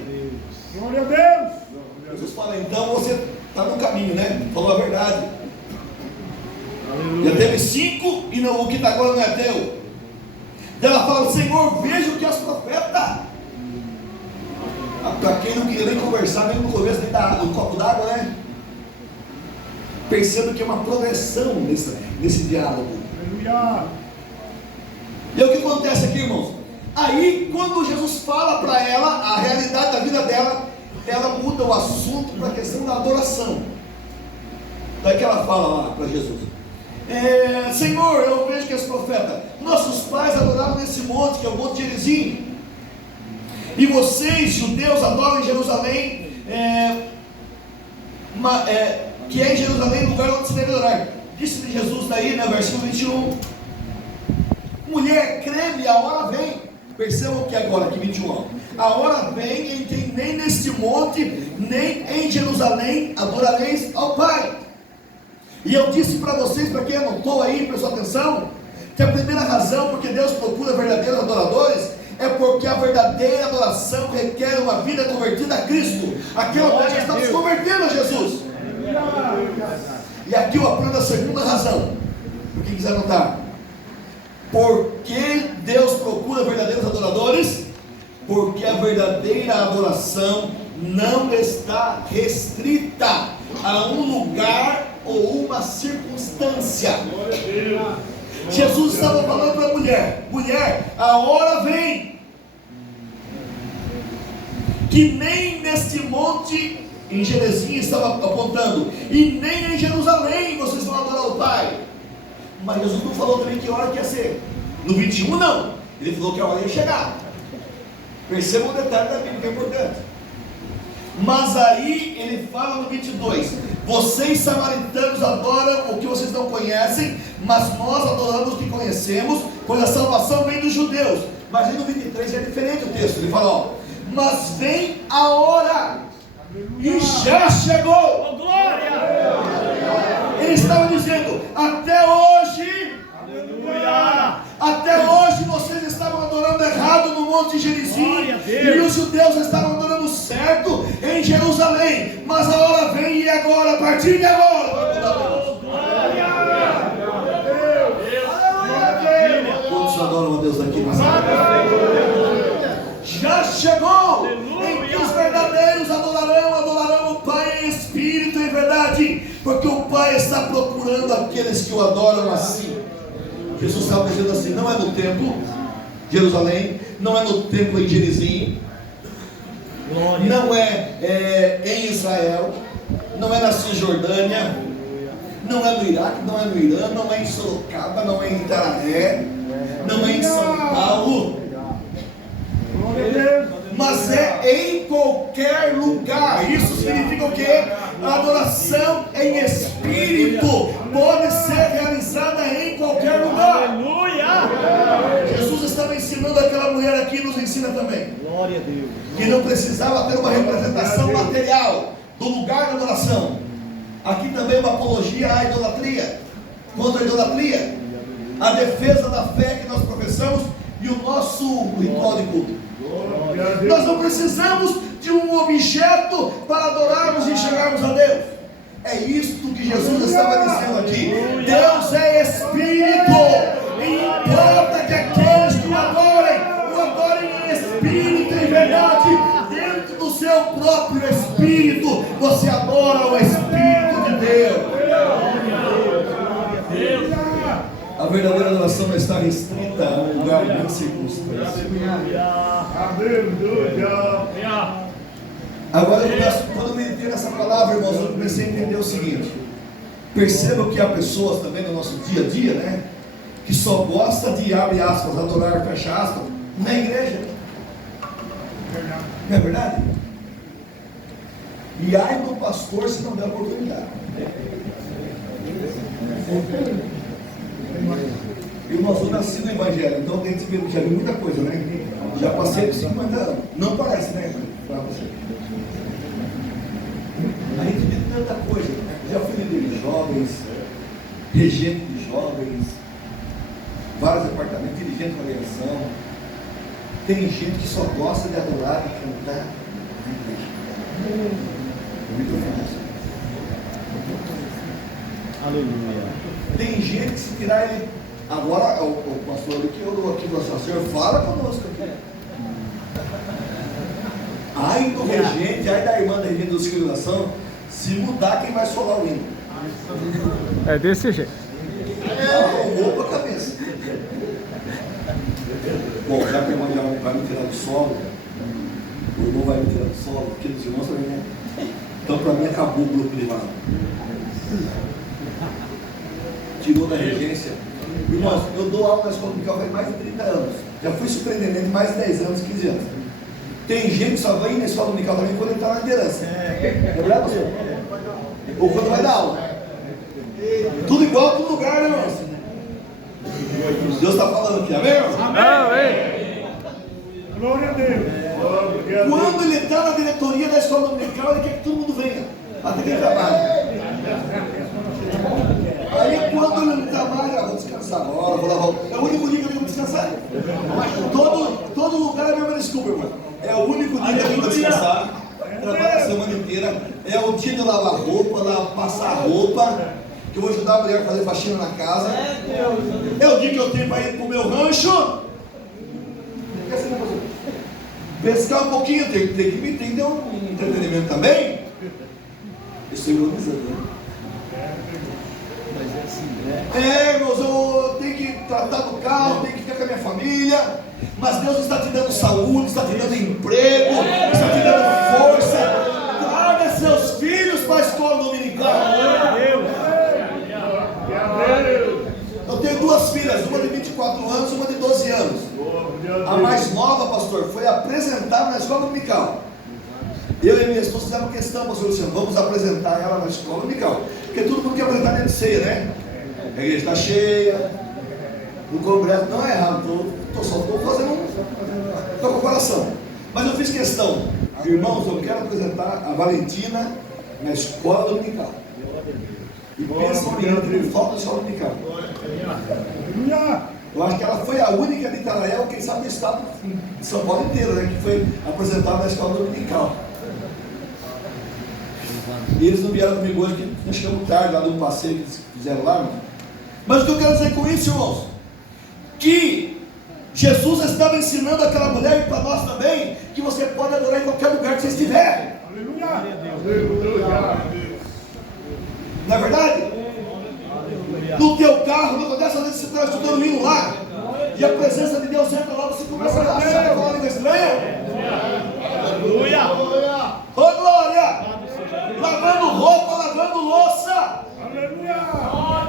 Glória a Deus. Jesus fala, então você está no caminho, né? Falou a verdade. Já teve 5 e não, o que está agora não é teu. Ela fala, Senhor, veja o que és profeta. Para quem não queria nem conversar, nem no começo, nem do copo d'água, né? Perceba que é uma progressão nesse diálogo. Aleluia. E o que acontece aqui, irmãos? Aí, quando Jesus fala para ela a realidade da vida dela, ela muda o assunto para a questão da adoração. Daí que ela fala lá para Jesus: Senhor, eu vejo que és profeta. Nossos pais adoravam nesse monte, que é o Monte Gerizim, e vocês, judeus, adoram em Jerusalém, que é em Jerusalém o lugar onde se deve adorar. Disse-lhe Jesus daí, no versículo 21: mulher, creme, a hora vem. Percebam que agora, aqui 21, a hora vem em que nem neste monte, nem em Jerusalém adorareis ao Pai. E eu disse para vocês, para quem anotou aí, prestou atenção, que a primeira razão porque Deus procura verdadeiros adoradores é porque a verdadeira adoração requer uma vida convertida a Cristo. Aquela mulher já está se convertendo a Jesus. E aqui eu aprendo a segunda razão, por quem quiser anotar. Por que Deus procura verdadeiros adoradores? Porque a verdadeira adoração não está restrita a um lugar ou uma circunstância. Jesus estava falando para a mulher: mulher, a hora vem que nem neste monte, em Gerizim estava apontando, e nem em Jerusalém vocês vão adorar o Pai. Mas Jesus não falou também que hora que ia ser. No 21 não, ele falou que a hora ia chegar. Percebam o detalhe da Bíblia que é importante. Mas aí ele fala no 22: vocês samaritanos adoram o que vocês não conhecem, mas nós adoramos o que conhecemos, pois a salvação vem dos judeus. Mas aí no 23 é diferente o texto. Ele fala, ó: mas vem a hora, e já chegou. Oh, glória! Ele estava dizendo: até hoje, Aleluia! até hoje vocês estavam adorando errado no Monte Gerizim, Glória a Deus. e os judeus estavam adorando certo em Jerusalém. Mas a hora vem, e agora, a partir de agora, Oh, glória! todos adoram a Deus aqui, mas já chegou em que os verdadeiros adorarão o Pai em espírito e em verdade, porque o Pai está procurando aqueles que o adoram assim. Jesus estava dizendo assim: não é no templo de Jerusalém, não é no templo em Gerizim, não é em Israel, não é na Cisjordânia, não é no Iraque, não é no Irã, não é em Sorocaba, não é em Itararé, não é em São Paulo, mas é em qualquer lugar. Isso significa o quê? A adoração em espírito pode ser realizada em qualquer lugar. Aleluia! Jesus estava ensinando aquela mulher aqui, nos ensina também, Glória a Deus. que não precisava ter uma representação material do lugar da adoração. Aqui também é uma apologia à idolatria, contra a idolatria, a defesa da fé que nós professamos e o nosso ritual de culto. Nós não precisamos de um objeto para adorarmos e chegarmos a Deus. É isto que Jesus estava dizendo aqui. Deus é Espírito, e importa que aqueles que o adorem em Espírito e em verdade. Dentro do seu próprio Espírito, você adora o Espírito de Deus. A verdadeira adoração não está restrita a um lugar nem circunstância. Agora, quando eu meditei nessa palavra, irmãos, eu comecei a entender o seguinte: percebam que há pessoas também no nosso dia a dia, né, que só gosta de, abre aspas, adorar, fecha aspas, na igreja. Não é verdade? E ai do pastor se não der oportunidade. Irmãos, eu nasci no Evangelho, então tem que ver, já vi muita coisa, né? Já passei por 50 anos. Não parece, né? Para você. A gente vê tanta coisa. Já fui líder de jovens, regente de jovens, vários departamentos, dirigente de avaliação. Tem gente que só gosta de adorar e cantar na igreja. Aleluia. Tem gente que se tirar ele. Agora o pastor que orou aqui, o Senhor, fala conosco aqui. Ai do regente, ai da irmã da regente do Ciclo de Oração, se mudar quem vai solar o hino. É desse jeito. Arrumou para a cabeça. Bom, já que a irmã já vai me tirar do solo, o irmão vai me tirar do solo, porque os irmãos também não. Então para mim acabou o grupo de lá. Tirou da regência. Irmãos, eu dou aula na escola dominical faz mais de 30 anos. Já fui superintendente mais de 10 anos, 15 anos. Tem gente que só vai ir na escola dominical também quando ele está na liderança. É verdade, pastor? Ou quando vai dar aula. Tudo igual, todo lugar, né, irmãos? Deus está falando aqui, amém, irmãos? Amém. Glória a Deus. Quando ele está na diretoria da escola dominical, ele quer que todo mundo venha. Até quem trabalha. Aí quando ele não está mais, vou descansar agora, vou lavar. É o único dia que eu tenho que descansar. Todo lugar é a mesma desculpa, irmão. É o único dia que eu tenho que descansar. Trabalho a semana inteira. É o dia de lavar roupa, passar roupa. Que eu vou ajudar a mulher a fazer faxina na casa. É o dia que eu tenho para ir para o meu rancho. Pescar um pouquinho, tem que ter um entretenimento também. Estou ironizando, né? Irmãos, eu tenho que tratar do carro, tenho que ficar com a minha família. Mas Deus está te dando saúde, está te dando emprego, está te dando força. Traga seus filhos para a escola dominical. Eu tenho duas filhas, uma de 24 anos e uma de 12 anos. A mais nova, pastor, foi apresentada na escola dominical. Eu e minha esposa fizemos questão, pastor Luciano, vamos apresentar ela na escola dominical. Porque todo mundo quer apresentar dentro de ceia, né? A igreja está cheia, no congresso não é errado, só estou fazendo uma comparação. Mas eu fiz questão, irmãos, eu quero apresentar a Valentina na escola dominical. E pensa em mim, que falta de escola dominical. Eu acho que ela foi a única de Itarael, quem sabe do estado de São Paulo inteiro, né, que foi apresentada na escola dominical. E eles não vieram comigo hoje, porque nós chegamos tarde lá de um passeio que eles fizeram lá. Mas o que eu quero dizer com isso, irmãos? Que Jesus estava ensinando aquela mulher e para nós também, que você pode adorar em qualquer lugar que você estiver. Não é verdade? No teu carro, não acontece, às vezes você está estudando hino lá, e a presença de Deus entra lá, você começa a achar que a língua estranha. Aleluia. Ô glória! Lavando roupa, lavando louça,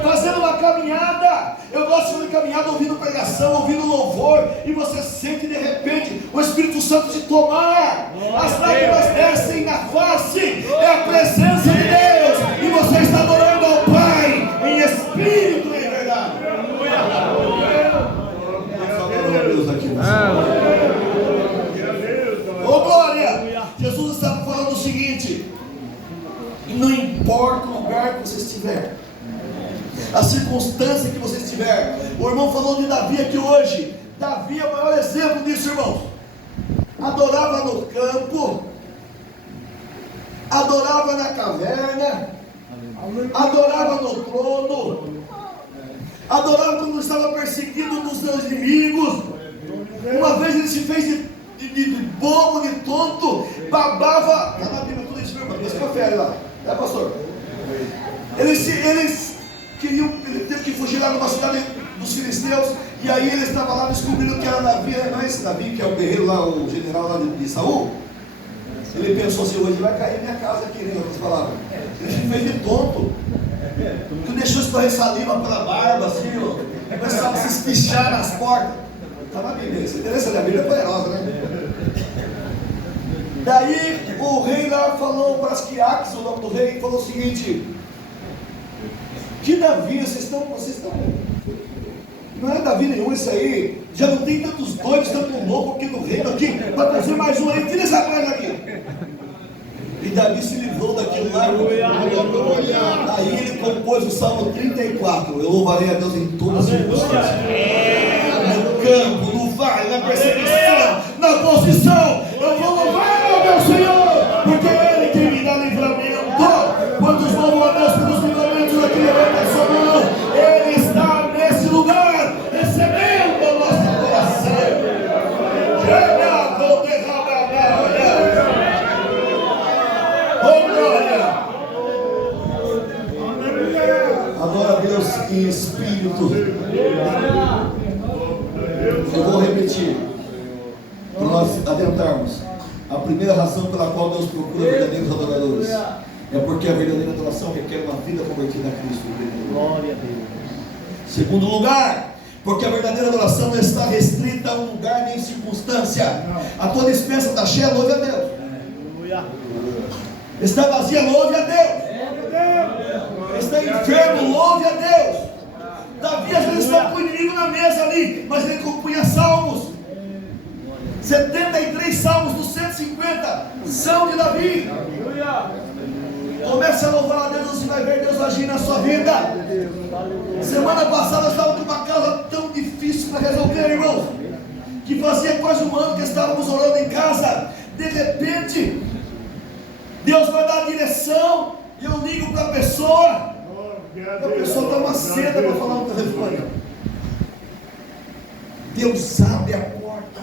fazendo uma caminhada. Eu gosto de fazer caminhada ouvindo pregação, ouvindo louvor, e você sente de repente o Espírito Santo te tomar. As lágrimas descem na face, é a presença de Deus, e você está adorando ao Pai em espírito e em verdade. Deus aqui ô glória! Jesus estava falando o seguinte: não importa o lugar que você estiver, a circunstância que você estiver. O irmão falou de Davi aqui hoje. Davi é o maior exemplo disso, irmãos. Adorava no campo, adorava na caverna, adorava no trono, adorava quando estava perseguido dos seus inimigos. Uma vez ele se fez de bobo, de tonto, babava. Está na Bíblia tudo isso, meu irmão. Esse confere lá, é, pastor? Ele teve que fugir lá numa cidade dos filisteus, e aí ele estava lá descobrindo que era Davi, não é esse Davi que é o guerreiro lá, o general lá de Saul. Ele pensou assim: hoje vai cair minha casa aqui, em outras palavras. Ele se fez de tonto, que deixou escorrer saliva pela barba, assim, ó, começava a se espichar nas portas. Está na Bíblia, você interessa da Bíblia, é poderosa, né? Daí o rei lá falou para Asquiaques, o nome do rei, falou o seguinte: que Davi, vocês estão, não é Davi nenhum isso aí, já não tem tantos doidos, tanto louco aqui no reino aqui, para trazer mais um aí, tira essa coisa aqui. E Davi se livrou daquilo lá. Aí ele compôs o Salmo 34. Eu louvarei a Deus em todas as circunstâncias. No campo, no vale, na perseguição, na posição. Eu vou louvar ao meu Senhor, porque é Ele quem me dá livramento. Quantos louvam a Deus pelos livramentos aqui, levanta a sua mão. Ele está nesse lugar, recebendo a nossa adoração. Adora a Deus em espírito. Eu vou repetir, para nós adentrarmos. A primeira razão pela qual Deus procura verdadeiros adoradores é porque a verdadeira adoração requer uma vida convertida a Cristo. Glória a Deus. Segundo lugar, porque a verdadeira adoração não está restrita a um lugar nem circunstância. A tua dispensa está cheia, louve a Deus. Está vazia, louve a Deus. Está enfermo, louve a Deus. Davi às vezes estava com o inimigo na mesa ali, mas ele compunha salmos. 73 salmos dos 150 são de Davi. Comece a louvar a Deus, você vai ver Deus agir na sua vida. Semana passada nós estávamos com uma causa tão difícil para resolver, irmãos, que fazia quase um ano que estávamos orando em casa. De repente Deus vai dar a direção, e eu ligo para a pessoa, e a pessoa está uma seda para falar no telefone. Deus abre a porta,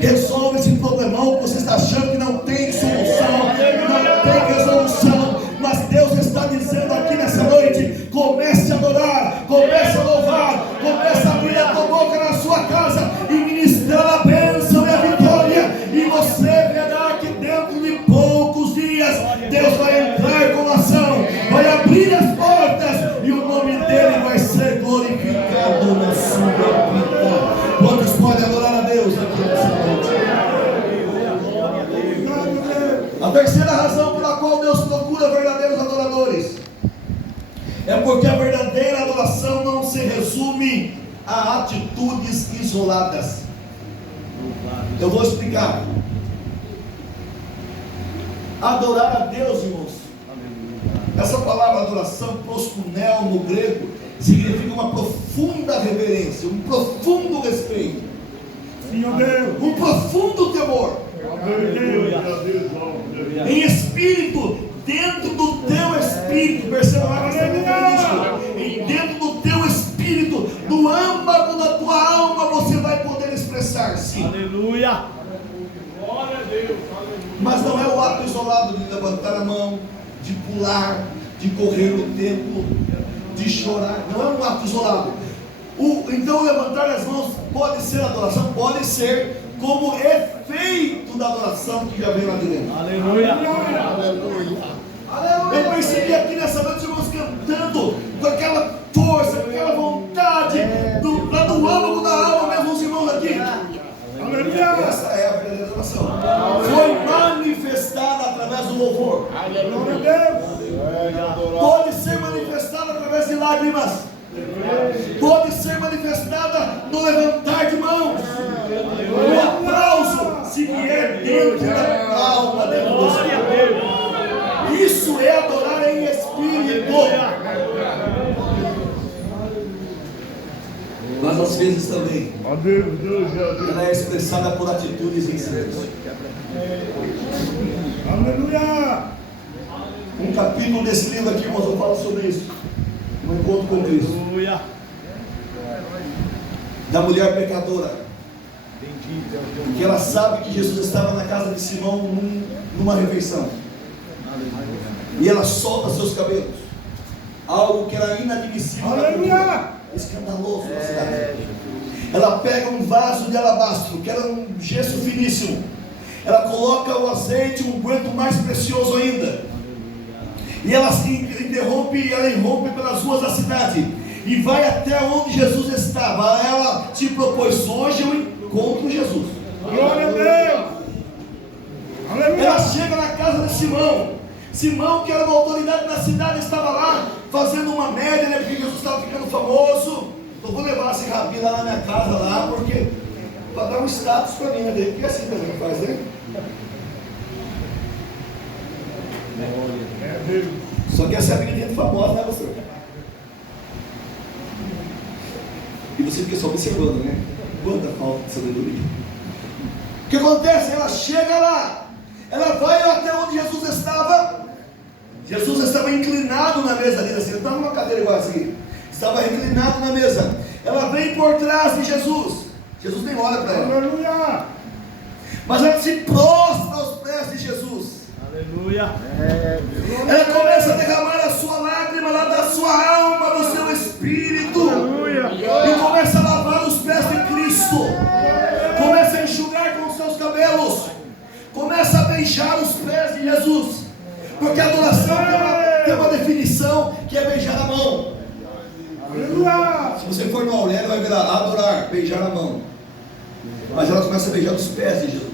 resolve esse problemão que você está achando que não tem solução, não tem resolução, mas Deus está dizendo aqui nessa noite: comece a adorar, comece a louvar, comece a abrir a tua boca na sua casa e ministrar a bênção e a vitória, e você verá que dentro de poucos dias Deus vai entrar com ação, vai abrir as portas, e o nome dele vai ser glorificado na sua vida. Quantos podem adorar a Deus aqui nessa noite? A terceira razão pela qual Deus procura verdadeiros adoradores é porque a verdadeira adoração não se resume a atitudes isoladas. Eu vou explicar. Adorar a Deus, irmãos, essa palavra adoração, proskuneo no grego, significa uma profunda reverência, um profundo respeito, um profundo temor, em espírito, dentro do teu espírito. Perceba lá que está dentro do teu espírito, no âmago da tua alma, você vai poder expressar-se. Aleluia. Glória a Deus. Mas não é o ato isolado de levantar a mão, de pular, de correr no templo, de chorar. Não é um ato isolado. Então levantar as mãos pode ser adoração, pode ser como efeito da adoração que já vem lá de dentro. Aleluia. Aleluia. Eu percebi aqui nessa noite os irmãos cantando com aquela força, com aquela vontade, lá do âmago da alma mesmo, os irmãos aqui. Aleluia. Essa é a verdadeira adoração. Foi manifestada através do louvor. Pode ser manifestada através de lágrimas, pode ser manifestada no levantar de mãos, no aplauso, se vier dentro da alma, dentro do espírito. Isso é adorar em espírito. Mas às vezes também ela é expressada por atitudes em silêncio. Aleluia. Um capítulo desse livro aqui, irmãos, eu falo sobre isso, no encontro com Cristo, Aleluia. da mulher pecadora, porque ela sabe que Jesus estava na casa de Simão numa refeição, e ela solta seus cabelos, algo que era inadmissível, escandaloso na cidade. Ela pega um vaso de alabastro, que era um gesso finíssimo, ela coloca o azeite, um unguento mais precioso ainda, e ela irrompe pelas ruas da cidade e vai até onde Jesus estava. Ela se propôs: hoje eu encontro Jesus. Glória a Deus. Aleluia. Ela chega na casa de Simão, que era uma autoridade na cidade, estava lá fazendo uma média, né, porque Jesus estava ficando famoso. Eu vou levar esse rabi lá na minha casa, lá, porque para dar um status para mim, né? Porque assim também faz, né? É Deus. Só que essa é a menina famosa, né, pastor? E você fica só observando, né? Quanta falta de sabedoria. O que acontece? Ela chega lá, ela vai até onde Jesus estava. Jesus estava inclinado na mesa dele, assim, não estava numa cadeira igual assim, estava inclinado na mesa. Ela vem por trás de Jesus. Jesus nem olha para ela. Aleluia. Mas ela se prostra aos pés de Jesus. Aleluia. Ela começa a derramar a sua lágrima lá da sua alma, do seu espírito. Aleluia. E começa a lavar os pés de Cristo. Começa a enxugar com os seus cabelos. Começa a beijar os pés de Jesus. Porque a adoração tem uma definição que é beijar a mão. Aleluia. Se você for no Aurélio, vai virar adorar, beijar a mão. Mas ela começa a beijar os pés de Jesus.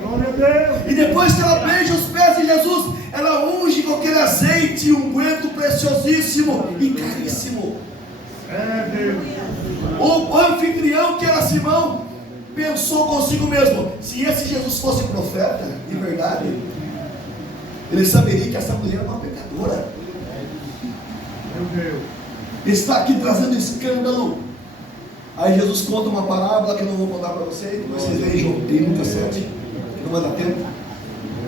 Glória a Deus. E depois que ela beija os pés de Jesus, ela unge com aquele azeite, unguento preciosíssimo e caríssimo. É Deus. O anfitrião, que era Simão, pensou consigo mesmo: se esse Jesus fosse profeta, de verdade, ele saberia que essa mulher é uma pecadora. Meu Deus. Ele está aqui trazendo escândalo. Aí Jesus conta uma parábola que eu não vou contar para vocês, depois vocês vejam em Lucas 7, que não vai dar tempo.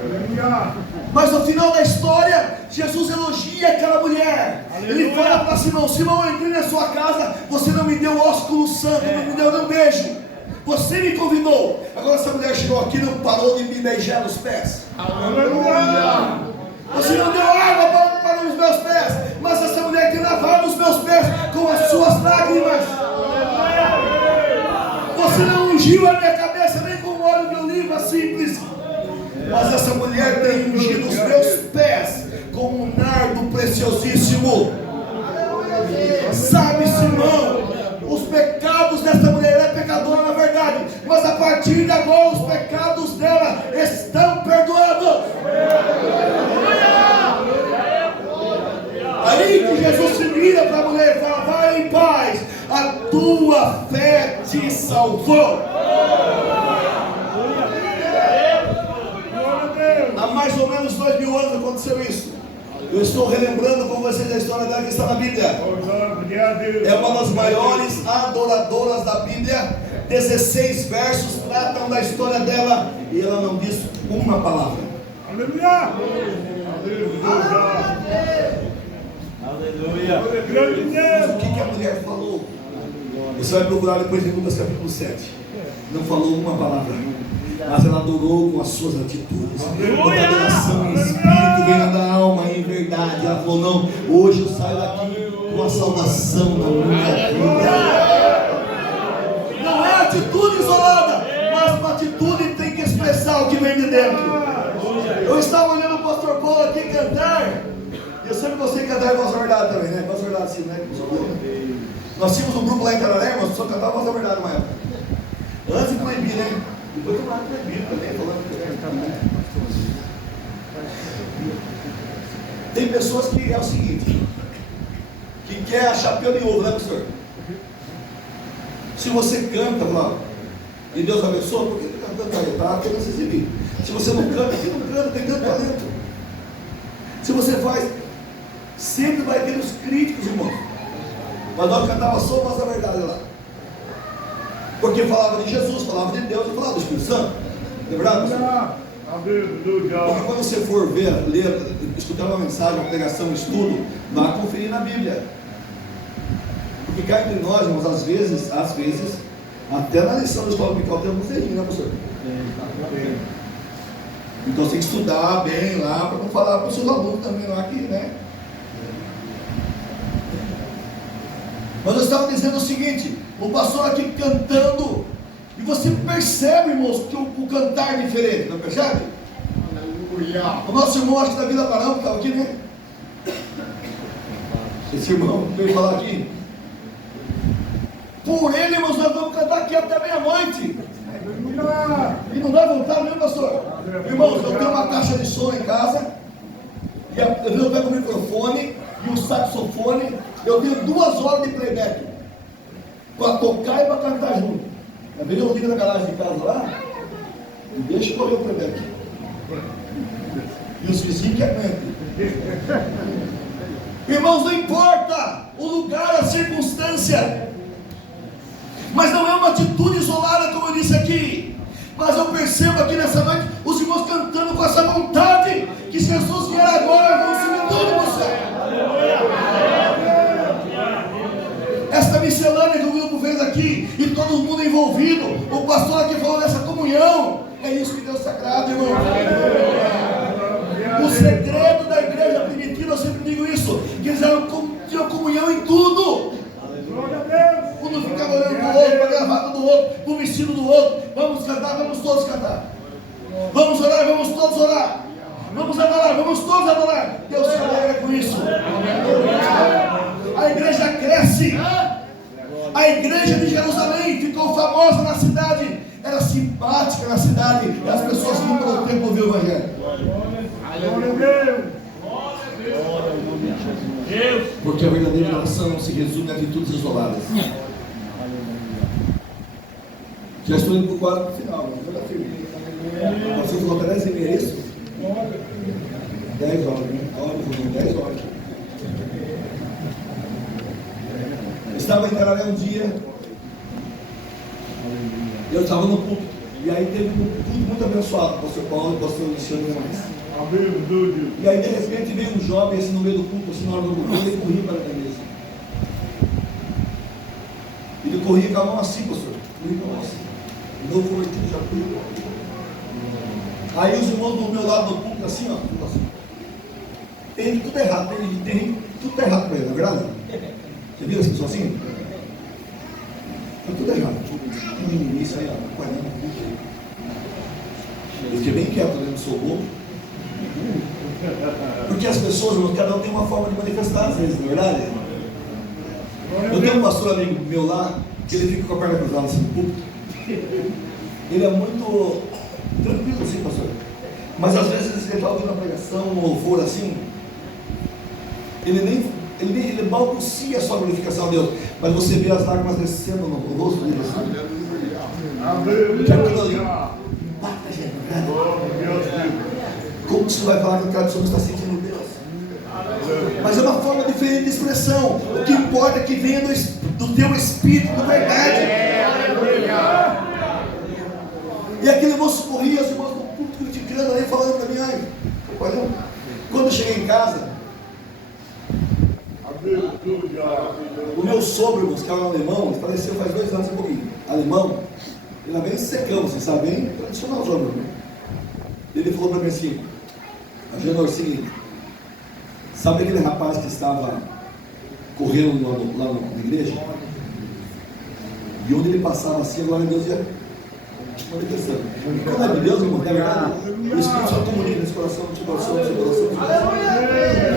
Aleluia. Mas no final da história, Jesus elogia aquela mulher. Ele Aleluia. fala para Simão: Simão, eu entrei na sua casa, você não me deu ósculo santo, não me deu nem um beijo. Você me convidou. Agora essa mulher chegou aqui e não parou de me beijar nos pés. Aleluia. Você não deu água para os meus pés, mas essa mulher tem lavado os meus pés com as suas lágrimas. Você não ungiu a minha cabeça nem com óleo de oliva simples, mas essa mulher tem ungido os meus pés com um nardo preciosíssimo. Sabe, Simão, os pecados dessa mulher, ela é pecadora na verdade, mas a partir de agora os pecados dela estão perdoados. Aí que Jesus se vira para a mulher e fala: vai em paz, a tua fé te salvou. Há mais ou menos 2000 anos aconteceu isso. Eu estou relembrando com vocês a história dela que está na Bíblia. Glória a Deus. É uma das maiores adoradoras da Bíblia. 16 versos tratam da história dela e ela não diz uma palavra. Aleluia. Aleluia. Glória a Mas Deus. o que a mulher falou? Você vai procurar depois em Lucas capítulo 7. Não falou uma palavra, mas ela adorou com as suas atitudes. Porque a adoração em espírito vem lá da alma, em verdade. Ela falou: não, hoje eu saio daqui com a salvação na minha vida. Não é atitude isolada, mas uma atitude tem que expressar o que vem de dentro. Eu estava olhando o pastor Paulo aqui cantar. Eu sempre gostei de cantar em voz da verdade também, né? Voz da verdade sim, né? Nós tínhamos um grupo lá em Cararé, mas só cantava voz da verdade uma época. Antes de proibir, né? Depois eu estava proibido também, falando. Tem pessoas que é o seguinte, que quer chapéu de ouro, né, pastor? Se você canta lá, e Deus abençoa, por que você está cantando aí? Está querendo se exibir. Se você não canta, você não canta, tem tanto talento. Se você faz, sempre vai ter os críticos, irmão. Mas nós cantava só voz da verdade lá. Porque falava de Jesus, falava de Deus e falava do Espírito Santo. Não é verdade, pastor? Porque quando você for ver, ler, escutar uma mensagem, uma pregação, um estudo, vá conferir na Bíblia. Porque cá entre nós, irmãos, às vezes, até na lição da escola dominical tem alguns errinhos, né, pastor? Então você tem que estudar bem lá, para não falar para os seus alunos também lá aqui, né? Mas eu estava dizendo o seguinte: o pastor aqui cantando, e você percebe, irmãos, que o cantar é diferente, não percebe? O nosso irmão, acho que da Vila Barão, que estava aqui, né? Esse irmão veio falar aqui. Por ele, irmãos, nós vamos cantar aqui até meia-noite. E não dá vontade, né, pastor? Irmãos, eu tenho uma caixa de som em casa, e eu pego o microfone e o saxofone. Eu tenho 2 horas de playback para tocar e para cantar junto. Às vezes eu ligo na garagem de casa lá e deixa correr o playback. E os vizinhos que aguentam. Irmãos, não importa o lugar, a circunstância, mas não é uma atitude isolada, como eu disse aqui. Mas eu percebo aqui nessa noite os irmãos cantando com essa vontade que se Jesus vier agora, vamos subir tudo no céu. Esta miscelânea que o grupo fez aqui e todo mundo envolvido, o pastor aqui falou dessa comunhão. É isso que Deus sagrado, irmão. O segredo da igreja primitiva, eu sempre digo isso, que eles tinham comunhão em tudo. Um não ficava olhando para o outro, para a gravata do outro, para o vestido do outro. Vamos cantar, vamos todos cantar. Vamos orar, vamos todos orar. Vamos adorar, vamos todos adorar. Deus se alegra com isso. A igreja cresce. A igreja de Jerusalém ficou famosa na cidade. Era simpática na cidade. E as pessoas vinham pelo tempo ouvir o evangelho. Porque a verdadeira oração não se resume a atitudes isoladas. Já estou indo para o quadro final. Você falou para 10 e isso? 10 horas, né? 10 horas. Estava em Cararé um dia. Eu estava no púlpito. E aí teve um culto muito abençoado. O pastor Paulo e o pastor Luciano mais. E aí de repente veio um jovem assim no meio do culto, assim na hora do culto, ele corria para a mesa. Ele corria com a mão assim, pastor. Corria com a mão assim. Meu fortinho já corria. Aí os irmãos do meu lado do púlpito assim, ó, assim. Tem tudo errado, tem tudo errado para ele, não é verdade? Você viu assim, sozinho? Está tudo errado. Isso aí, ó, 40. Eu fiquei bem quieto, né? Não sou bobo. Porque as pessoas, cada um tem uma forma de manifestar às vezes, não é verdade? Eu tenho um pastor amigo meu lá, que ele fica com a perna cruzada assim no púlpito. Ele é muito tranquilo assim, pastor. Mas às vezes ele está ouvindo a pregação, um louvor assim, ele balbucia a sua glorificação a Deus, mas você vê as lágrimas descendo no rosto dele assim. Que aquilo ali impacta a gente. Como que você vai falar que aquela pessoa está sentindo Deus? Mas é uma forma diferente de expressão. O que importa é que venha do teu espírito, da verdade. E aquele moço corria, os irmãos do culto criticando ali, falando para mim, ai, quando eu cheguei em casa, o meu sogro, irmãos, que era um alemão, ele faleceu faz 2 anos e pouquinho. Alemão, ele era bem secão, você sabe, bem tradicional jovem. Ele falou para mim assim, Agenor, o seguinte, sabe aquele rapaz que estava correndo lá na igreja? E onde ele passava assim, agora Deus ia manifestando. Quando é de Deus, irmão, é verdade. O Espírito Santo comunica nesse coração, no seu coração, no seu coração.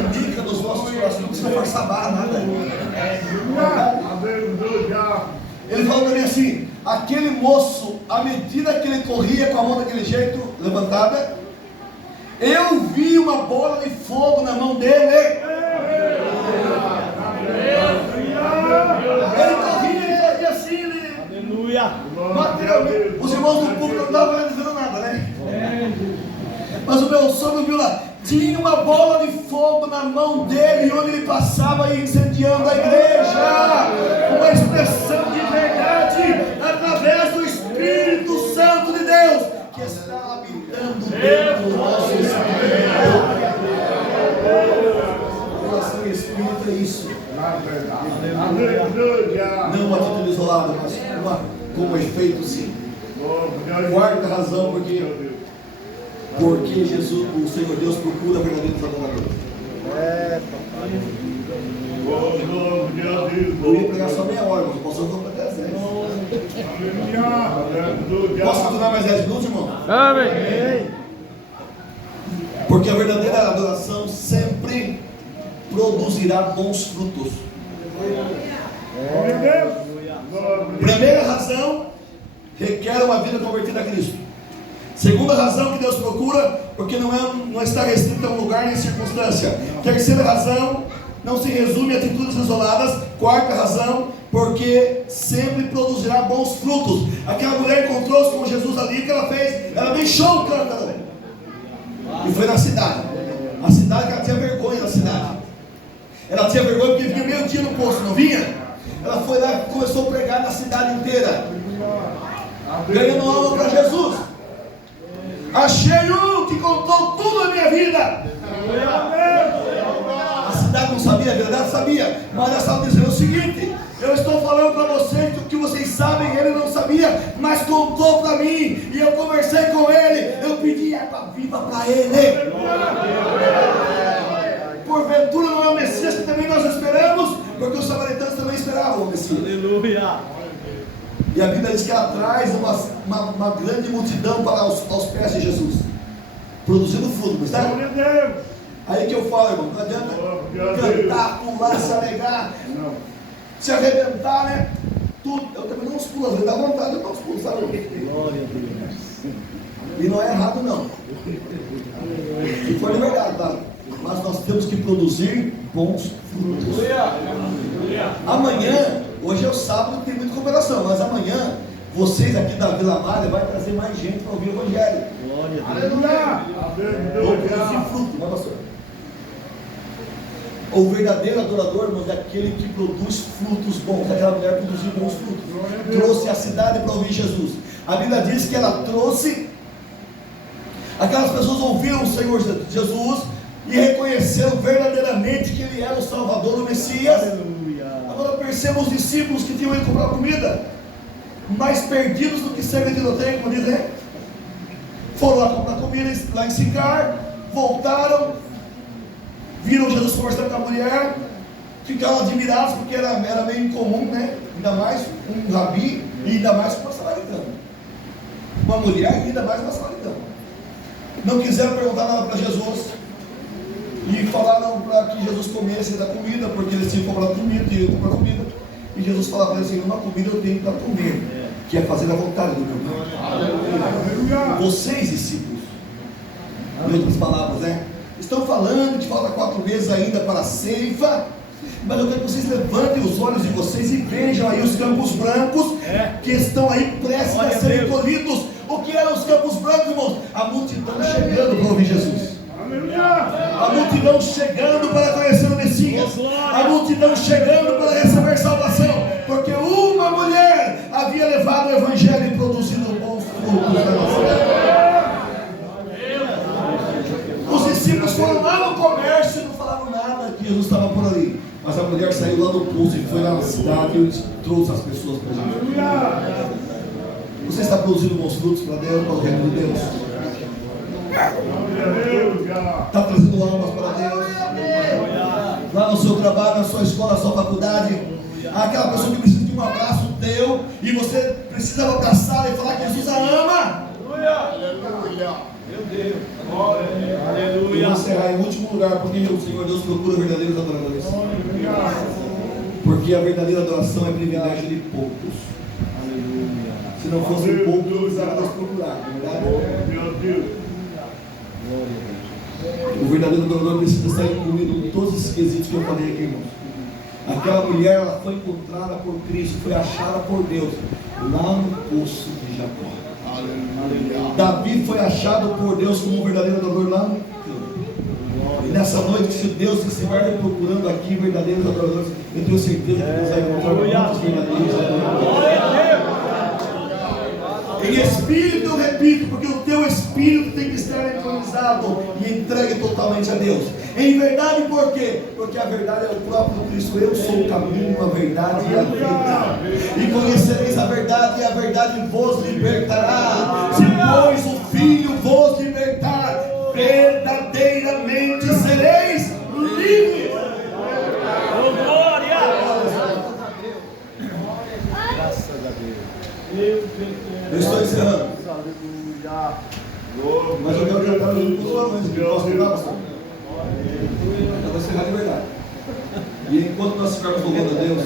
Indica nos nossos corações, não precisa forçar barra, nada. Ele falou para mim assim, aquele moço, à medida que ele corria com a mão daquele jeito, levantada, eu vi uma bola de fogo na mão dele. Ele corria e fazia assim. Aleluia. Materialmente, os irmãos do público não estavam realizando nada, né? Mas o meu sogro viu lá, tinha uma bola de fogo na mão dele, e onde ele passava incendiando a igreja. Uma expressão de verdade através do Espírito Santo de Deus que está habitando dentro do nosso espírito. Relação espírito é isso. Não uma atitude isolada, mas como efeito sim. Quarta razão, porque Jesus, o Senhor Deus, procura verdadeiros adoradores. Eu ia pregar só meia hora, mas posso voltar até as 10. Posso continuar mais 10 minutos, irmão? Amém. Porque a verdadeira adoração sempre produzirá bons frutos. Primeira razão, requer uma vida convertida a Cristo. Segunda razão que Deus procura, porque não está restrito a um lugar nem circunstância. Terceira razão, não se resume a atitudes isoladas. Quarta razão, porque sempre produzirá bons frutos. Aquela mulher encontrou-se com Jesus ali, que ela fez? Ela deixou o cântaro e foi na cidade. A cidade, que ela tinha vergonha da cidade. Ela tinha vergonha porque vinha meio dia no poço, não vinha? Ela foi lá e começou a pregar na cidade inteira, ganhando alma para Jesus. Achei um que contou tudo a minha vida. A cidade não sabia, a verdade sabia, mas ela estava dizendo o seguinte: eu estou falando para vocês o que vocês sabem, ele não sabia, mas contou para mim, e eu conversei com ele, eu pedi água viva para ele. Porventura não é o Messias que também nós esperamos, porque os samaritanos também esperavam o Messias. Aleluia. E a Bíblia diz que ela traz uma grande multidão para aos pés de Jesus, produzindo fruto, não está? Glória a Deus. Aí que eu falo, irmão, não adianta Glória a Deus. cantar, pular, se alegrar, Não. se arrebentar, né? Tudo. Eu também não os pulo, às vezes dá vontade, eu não os pulo, sabe? Glória a Deus. E não é errado, não. Se for de verdade, tá? Mas nós temos que produzir bons frutos. Amanhã, hoje é o sábado, tem muita cooperação, mas amanhã, vocês aqui da Vila Malha vai trazer mais gente para ouvir o Evangelho. Glória a Deus. Aleluia. Vou produzir fruto, não é, pastor? O verdadeiro adorador, irmãos, é aquele que produz frutos bons. Aquela mulher produziu bons frutos, trouxe a cidade para ouvir Jesus. A Bíblia diz que ela trouxe, aquelas pessoas ouviram o Senhor Jesus e reconheceram verdadeiramente que Ele era o Salvador, o Messias. Agora perceba os discípulos que tinham ido comprar comida, mais perdidos do que cerca de loteria, como dizem. Foram lá comprar comida lá em Sicar, voltaram, viram Jesus conversando com a mulher, ficaram admirados porque era meio incomum, né? Ainda mais um rabi e ainda mais uma samaritana. Uma mulher e ainda mais uma samaritana. Não quiseram perguntar nada para Jesus e falaram para que Jesus comesse da comida, porque eles tinham comprado comida, e Jesus falava para eles assim: uma comida eu tenho para comer, que é fazer a vontade do meu Pai. Vocês, discípulos, em outras palavras, né? Estão falando que falta 4 meses ainda para a ceifa, mas eu quero que vocês levantem os olhos de vocês e vejam aí os campos brancos que estão aí prestes a serem colhidos. O que eram os campos brancos, irmãos? A multidão chegando para ouvir Jesus. A multidão chegando para conhecer o Messias. A multidão chegando para receber salvação. Porque uma mulher havia levado o Evangelho e produzido bons frutos na nossa vida. Os discípulos foram lá no comércio e não falaram nada que Jesus estava por ali. Mas a mulher saiu lá do poço e foi lá na cidade e trouxe as pessoas para Jesus. Você está produzindo bons frutos para Deus, para o reino de Deus? Está trazendo almas para Deus? Lá no seu trabalho, na sua escola, na sua faculdade, aquela pessoa que precisa de um abraço teu e você precisa abraçar e falar que Jesus a ama. Aleluia. Meu Deus. E vou encerrar em último lugar, porque o Senhor Deus procura verdadeiros adoradores. Porque a verdadeira adoração é privilégio de poucos. Se não fossem poucos, não precisava Deus procurar, não é verdade? Meu Deus. O verdadeiro adorador precisa estar incluído em todos esses quesitos que eu falei aqui, irmãos. Aquela mulher, ela foi encontrada por Cristo, foi achada por Deus lá no poço de Jacó. Davi foi achado por Deus como um verdadeiro adorador lá no campo. E nessa noite, se Deus estiver procurando aqui verdadeiros adoradores, eu tenho certeza que Deus vai encontrar muitos verdadeiros adoradores. Em espírito, eu repito, porque o teu espírito tem que estar entronizado e entregue totalmente a Deus. Em verdade, por quê? Porque a verdade é o próprio Cristo. Eu sou o caminho, a verdade e a vida. E conhecereis a verdade, e a verdade vos libertará. Se, pois, o Filho vos libertar, verdadeiramente sereis livres. Glória! Graças a Deus. Eu estou encerrando. Mas eu quero cantar no grupo dos alunos. Posso cantar, pastor? Eu vou encerrar de verdade. E enquanto nós estivermos louvando a Deus,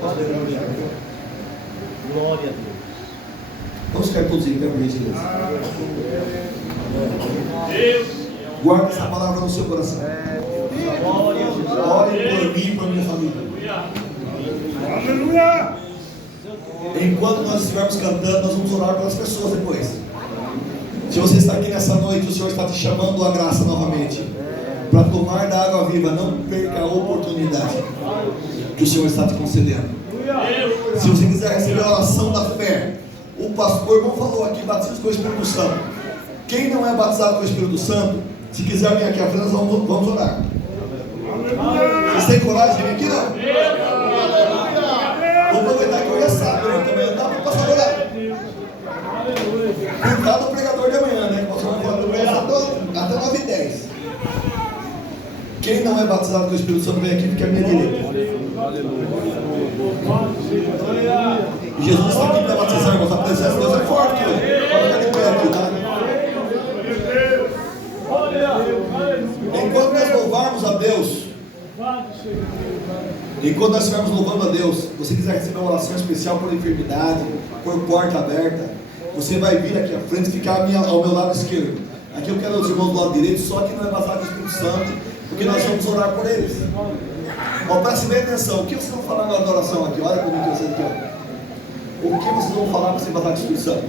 posso lembrar o dia? Glória a Deus. Vamos ficar todos em pé, por gentileza. Guarde essa palavra no seu coração. Ore por mim e por minha família. Aleluia. Enquanto nós estivermos cantando, nós vamos orar pelas pessoas depois. Se você está aqui nessa noite, o Senhor está te chamando à graça novamente, para tomar da água viva. Não perca a oportunidade que o Senhor está te concedendo. Se você quiser receber a oração da fé, o pastor irmão falou aqui, batismo com o Espírito Santo. Quem não é batizado com o Espírito Santo, se quiser vir aqui à frente, vamos orar. Vocês têm coragem de vir aqui, não? Vou aproveitar que eu ia saber também, dá para passar a orar. Por causa do pregador de amanhã, né? Que nós vamos falar do pregador até 9h10. Quem não é batizado com o Espírito Santo, vem aqui, fica à minha direita. E Jesus está aqui para batizar, irmãos. A presença de Deus é forte hoje. Pode ficar de pé aqui, tá? Enquanto nós louvarmos a Deus, enquanto nós estivermos louvando a Deus, você quiser receber uma oração especial por enfermidade, por porta aberta, você vai vir aqui à frente e ficar ao meu lado esquerdo. Aqui eu quero os irmãos do lado direito, só que não é batizado com o Espírito Santo, porque nós vamos orar por eles. Ó, preste bem atenção. O que vocês vão falar na oração aqui? Olha como eu estou aqui, ó. O que vocês vão falar para ser batizado com o Espírito Santo?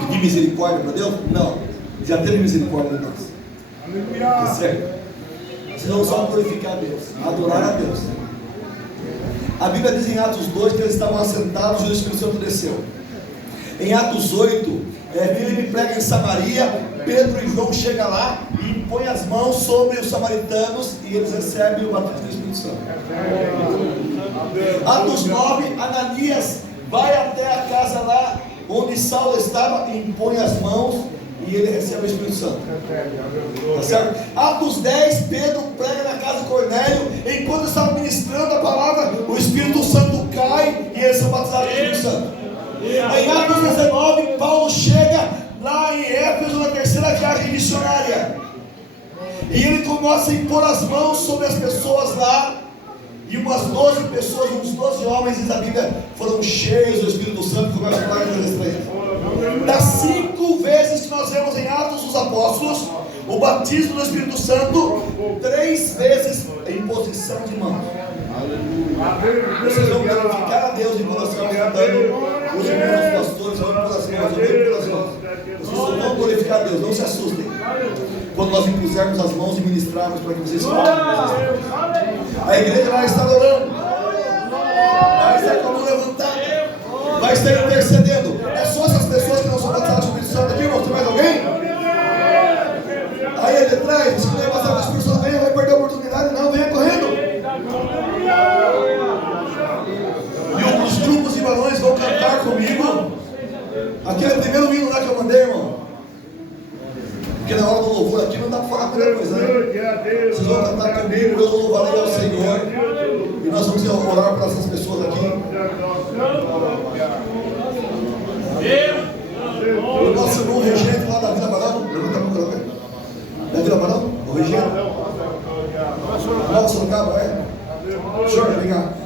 Pedir misericórdia para Deus? Não. Já teve misericórdia de nós. É certo? Vocês vão só glorificar a Deus, adorar a Deus. A Bíblia diz em Atos 2 que eles estavam assentados e o Espírito Santo desceu. Em Atos 8, Filipe prega em Samaria, Pedro e João chegam lá e impõem as mãos sobre os samaritanos e eles recebem o batismo do Espírito Santo. Atos 9, Ananias vai até a casa lá onde Saulo estava e impõe as mãos e ele recebe o Espírito Santo. Tá certo? Atos 10, Pedro prega na casa de Cornélio. Enquanto estava ministrando a palavra, o Espírito Santo cai e eles são batizados com o Espírito Santo. Em Atos 19, Paulo chega lá em Éfeso na terceira viagem missionária e ele começa a impor as mãos sobre as pessoas lá. E umas 12 pessoas, uns 12 homens, diz a Bíblia, foram cheios do Espírito Santo e começam a falar em línguas estranhas. Das 5 vezes que nós vemos em Atos dos Apóstolos o batismo do Espírito Santo, 3 vezes em posição de mão. Vocês vão glorificar a Deus enquanto nós estamos cantando. Os irmãos pastores vão pelas mãos, pelas mãos. Vocês vão glorificar a Deus, não se assustem. Quando nós impusermos as mãos e ministrarmos para que vocês falem. A igreja vai estar orando, vai estar com a mão levantada, vai estar intercedendo. É só essas pessoas que não são batizadas com o Espírito Santo aqui, irmãos? Tem mais alguém? Aí de trás, se não é batizado com o Espírito Santo, venha, vai perder a oportunidade. Não, venha correndo. E os grupos de varões vão cantar comigo aquele primeiro hino lá que eu mandei, irmão. Porque na hora do louvor aqui não dá para falar muita coisa, né? Vocês vão cantar comigo, eu louvarei ao Senhor. E nós vamos orar para essas pessoas aqui. O nosso irmão Regente lá da Vila Barão. Levanta a mão para ver. Da Vila Barão? O Regente? Nossa, Sorocaba, é? Senhor, obrigado.